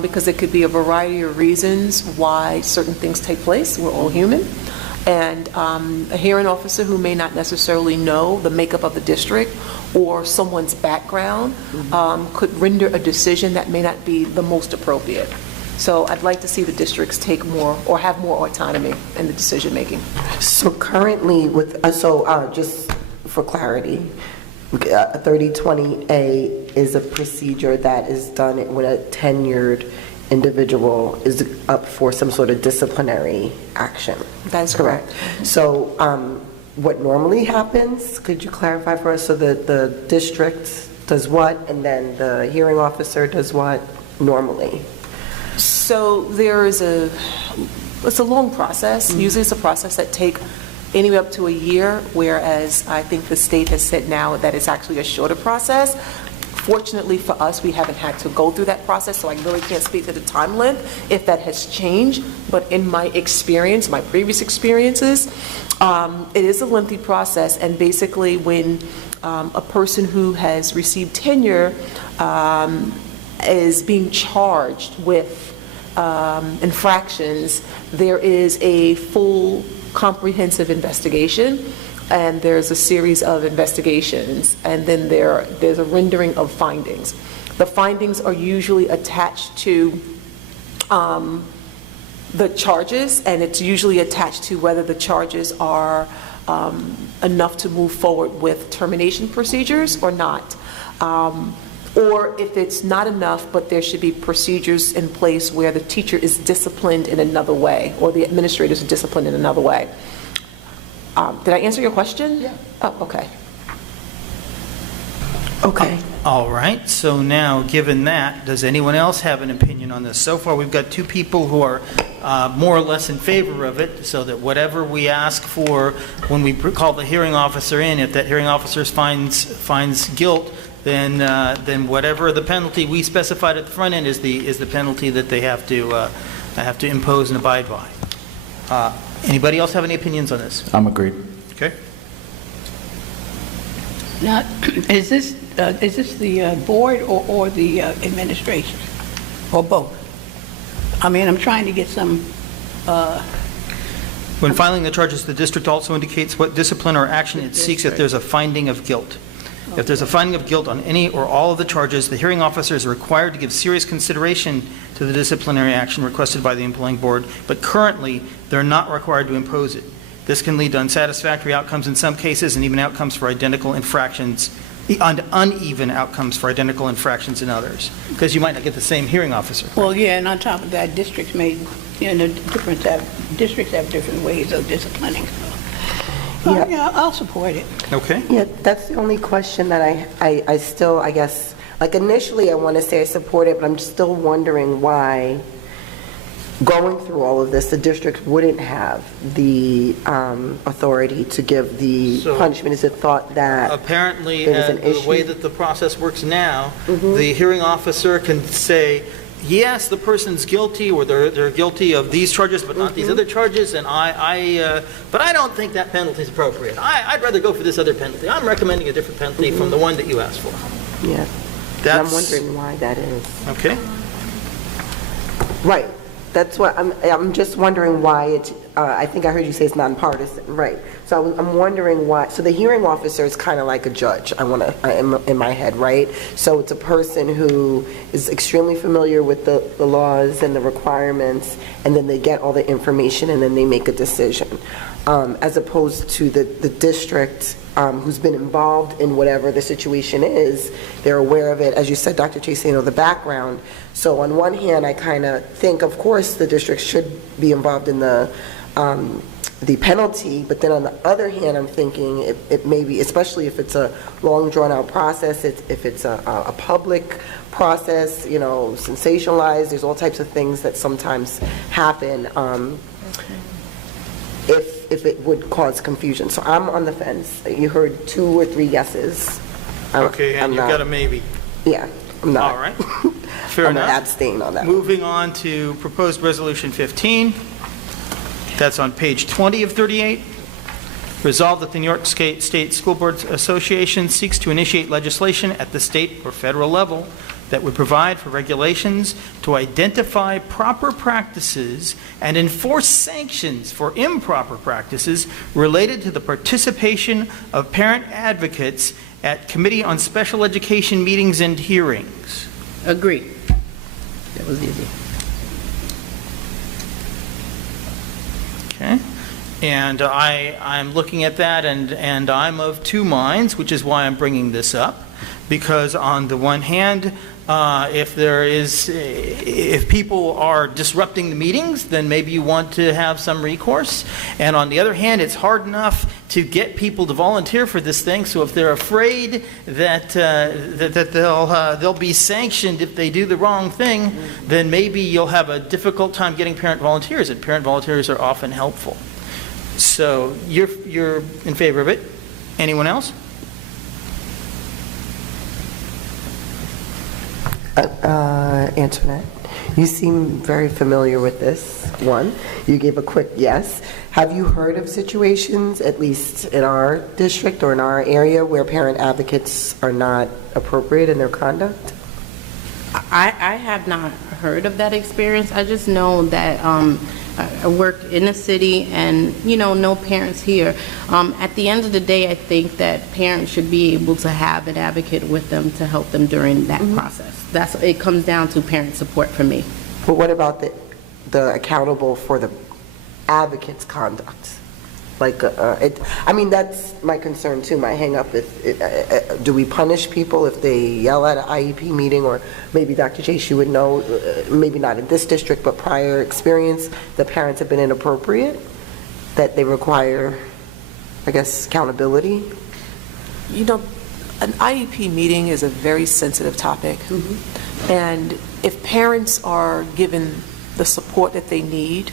because it could be a variety of reasons why certain things take place. We're all human. And a hearing officer who may not necessarily know the makeup of the district or someone's background could render a decision that may not be the most appropriate. So I'd like to see the districts take more or have more autonomy in the decision making. So currently just for clarity, a 3020A is a procedure that is done when a tenured individual is up for some sort of disciplinary action. That's correct. So what normally happens, could you clarify for us, so that the district does what and then the hearing officer does what normally? So it's a long process. Usually it's a process that takes anywhere up to a year, whereas I think the state has said now that it's actually a shorter process. Fortunately for us, we haven't had to go through that process, so I really can't speak to the time length if that has changed. But in my experience, my previous experiences, it is a lengthy process. And basically, when a person who has received tenure is being charged with infractions, there is a full comprehensive investigation. And there's a series of investigations, and then there's a rendering of findings. The findings are usually attached to the charges, and it's usually attached to whether the charges are enough to move forward with termination procedures or not. Or if it's not enough, but there should be procedures in place where the teacher is disciplined in another way, or the administrators are disciplined in another way. Did I answer your question? Yeah. Oh, okay. Okay. All right. So now, given that, does anyone else have an opinion on this? So far, we've got two people who are more or less in favor of it, so that whatever we ask for when we call the hearing officer in, if that hearing officer finds guilt, then whatever the penalty we specified at the front end is the penalty that they have to impose and abide by. Anybody else have any opinions on this? I'm agreed. Okay. Now, is this the board or the administration, or both? I mean, I'm trying to get some... When filing the charges, the district also indicates what discipline or action it seeks if there's a finding of guilt. If there's a finding of guilt on any or all of the charges, the hearing officer is required to give serious consideration to the disciplinary action requested by the employing board, but currently they're not required to impose it. This can lead to unsatisfactory outcomes in some cases, and even outcomes for identical infractions, uneven outcomes for identical infractions in others, because you might not get the same hearing officer. Well, yeah, and on top of that, districts have different ways of disciplining. So, yeah, I'll support it. Okay. Yeah, that's the only question that I still, I guess, like initially I want to say I support it, but I'm still wondering why going through all of this, the district wouldn't have the authority to give the So- punishment? Is it thought that Apparently, there was an the way issue? that the process works now, the hearing officer can say, yes, the person's guilty, or they're guilty of these charges, but not these other charges, and but I don't think that penalty is appropriate. I'd rather go for this other penalty. I'm recommending a different penalty from the one that you asked for. Yeah. And I'm wondering why that is. Okay. Right. That's what, I'm just wondering why it, I think I heard you say it's nonpartisan, right. So I'm wondering why, so the hearing officer is kind of like a judge, in my head, right? So it's a person who is extremely familiar with the laws and the requirements, and then they get all the information and then they make a decision. As opposed to the district who's been involved in whatever the situation is, they're aware of it, as you said, Dr. Chase, the background. So on one hand, I kind of think, of course, the district should be involved in the penalty, but then on the other hand, I'm thinking it may be, especially if it's a long drawn-out process, if it's a public process, sensationalized, there's all types of things that sometimes happen. If it would cause confusion. So I'm on the fence. You heard 2 or 3 yeses. Okay, and you've got a maybe. Yeah, I'm not. All right. Fair I'm enough. going to abstain on that. Moving on to proposed resolution 15. That's on page 20 of 38. Resolved that the New York State School Boards Association seeks to initiate legislation at the state or federal level that would provide for regulations to identify proper practices and enforce sanctions for improper practices related to the participation of parent advocates at Committee on Special Education meetings and hearings. Agree. That was easy. Okay. And I'm looking at that, and I'm of 2 minds, which is why I'm bringing this up. Because on the one hand, if people are disrupting the meetings, then maybe you want to have some recourse. And on the other hand, it's hard enough to get people to volunteer for this thing. So if they're afraid that they'll be sanctioned if they do the wrong thing, then maybe you'll have a difficult time getting parent volunteers. And parent volunteers are often helpful. So you're in favor of it. Anyone else? Antoinette, you seem very familiar with this one. You gave a quick yes. Have you heard of situations, at least in our district or in our area, where parent advocates are not appropriate in their conduct? I have not heard of that experience. I just know that I work in a city and, no parents here. At the end of the day, I think that parents should be able to have an advocate with them to help them during that process. It comes down to parent support for me. But what about the accountable for the advocate's conduct? That's my concern too. My hang up is, do we punish people if they yell at an IEP meeting? Or maybe Dr. Chase, you would know, maybe not in this district, but prior experience, the parents have been inappropriate, that they require, accountability? An IEP meeting is a very sensitive topic. And if parents are given the support that they need,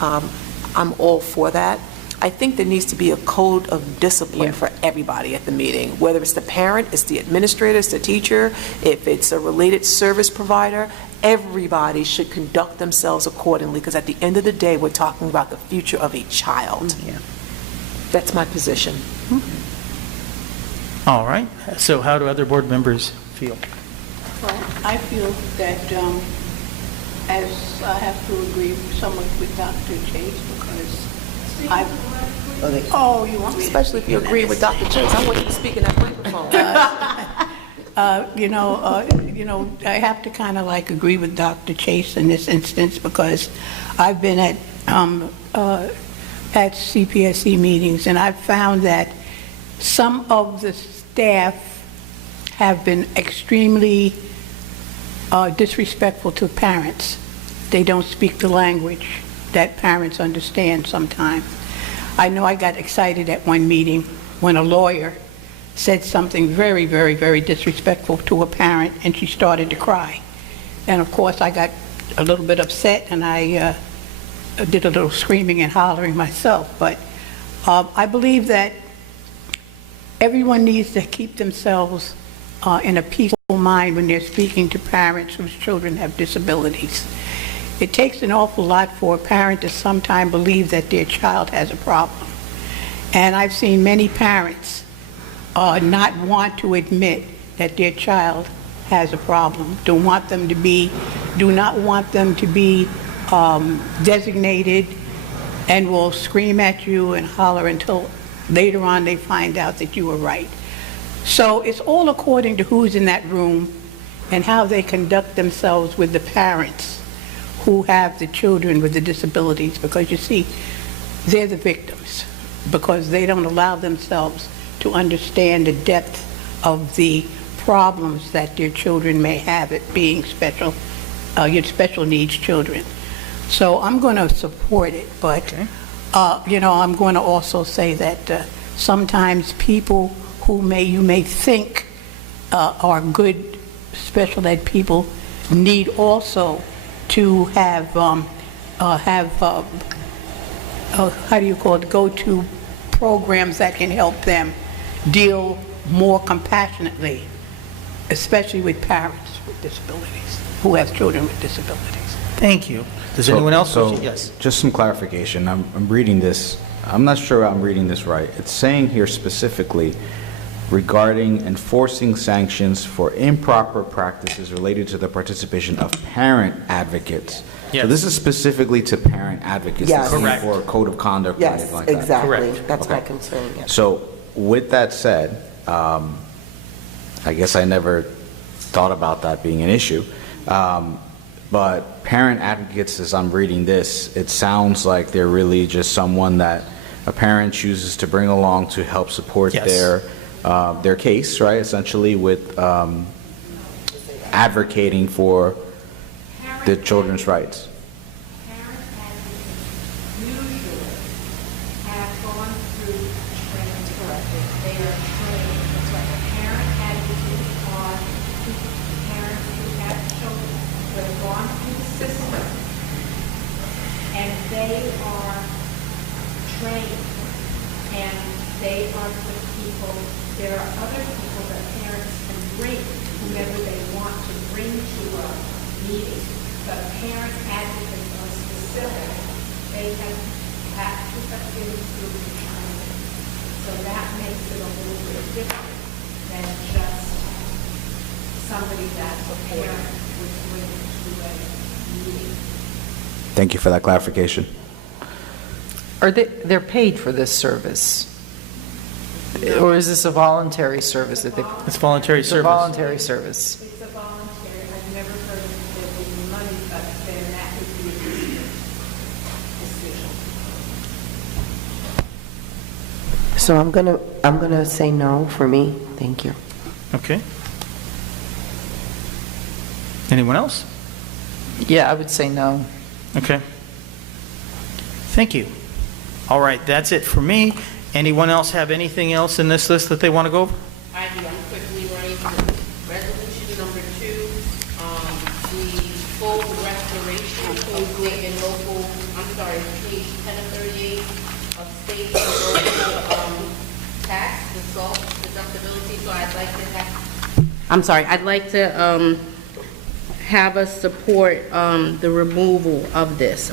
I'm all for that. I think there needs to be a code of discipline for everybody at the meeting, whether it's the parent, it's the administrator, it's the teacher, if it's a related service provider, everybody should conduct themselves accordingly, because at the end of the day, we're talking about the future of a child. That's my position. All right. So how do other board members feel? Well, I feel that as I have to agree somewhat with Dr. Chase, because you want me to? Especially if you agree with Dr. Chase. I want you to speak in that microphone. I have to kind of agree with Dr. Chase in this instance, because I've been at CPSC meetings, and I've found that some of the staff have been extremely disrespectful to parents. They don't speak the language that parents understand sometimes. I know I got excited at one meeting when a lawyer said something very, very, very disrespectful to a parent, and she started to cry. And of course, I got a little bit upset, and I did a little screaming and hollering myself. But I believe that everyone needs to keep themselves in a peaceful mind when they're speaking to parents whose children have disabilities. It takes an awful lot for a parent to sometimes believe that their child has a problem. And I've seen many parents not want to admit that their child has a problem, do not want them to be designated, and will scream at you and holler until later on they find out that you were right. So it's all according to who's in that room and how they conduct themselves with the parents who have the children with the disabilities, because you see, they're the victims because they don't allow themselves to understand the depth of the problems that their children may have, it being special needs children. So I'm going to support it, but I'm going to also say that sometimes people who you may think are good special ed people need also to have go-to programs that can help them deal more compassionately, especially with parents with disabilities, who have children with disabilities. Thank you. Does anyone else? Yes. Just some clarification. I'm reading this. I'm not sure I'm reading this right. It's saying here specifically regarding enforcing sanctions for improper practices related to the participation of parent advocates. Yes. So this is specifically to parent advocates. Yes. This isn't Correct. for a code of conduct or Yes, anything like that. exactly. Correct. That's my Okay. concern, yes. So with that said, I guess I never thought about that being an issue. But parent advocates, as I'm reading this, it sounds like they're really just someone that a parent chooses to bring along to help support Yes. their case, right? Essentially with advocating for the children's rights. Parent advocates usually have gone through training. They are trained. That's right. Parent advocates are parents who have children who have gone through the system, and they are trained, and they are the people. There are other people that parents can bring, whomever they want to bring to a meeting. But parent advocates are specific. They have to have been through the training. So that makes it a little bit different than just somebody that a parent would bring to a meeting. Thank you for that clarification. They're paid for this service? Or is this a voluntary service that they? It's voluntary It's a service. voluntary service. It's a voluntary. I've never heard of there being money, but then that would be a decision. So I'm gonna say no for me. Thank you. Okay. Anyone else? Yeah, I would say no. Okay. Thank you. All right, that's it for me. Anyone else have anything else in this list that they want to go over? I do, I'm quickly running through resolution number 2, the full restoration of state and local, page 10 of 38 of state and local tax, the SALT deductibility, so I'd like to have us support the removal of this.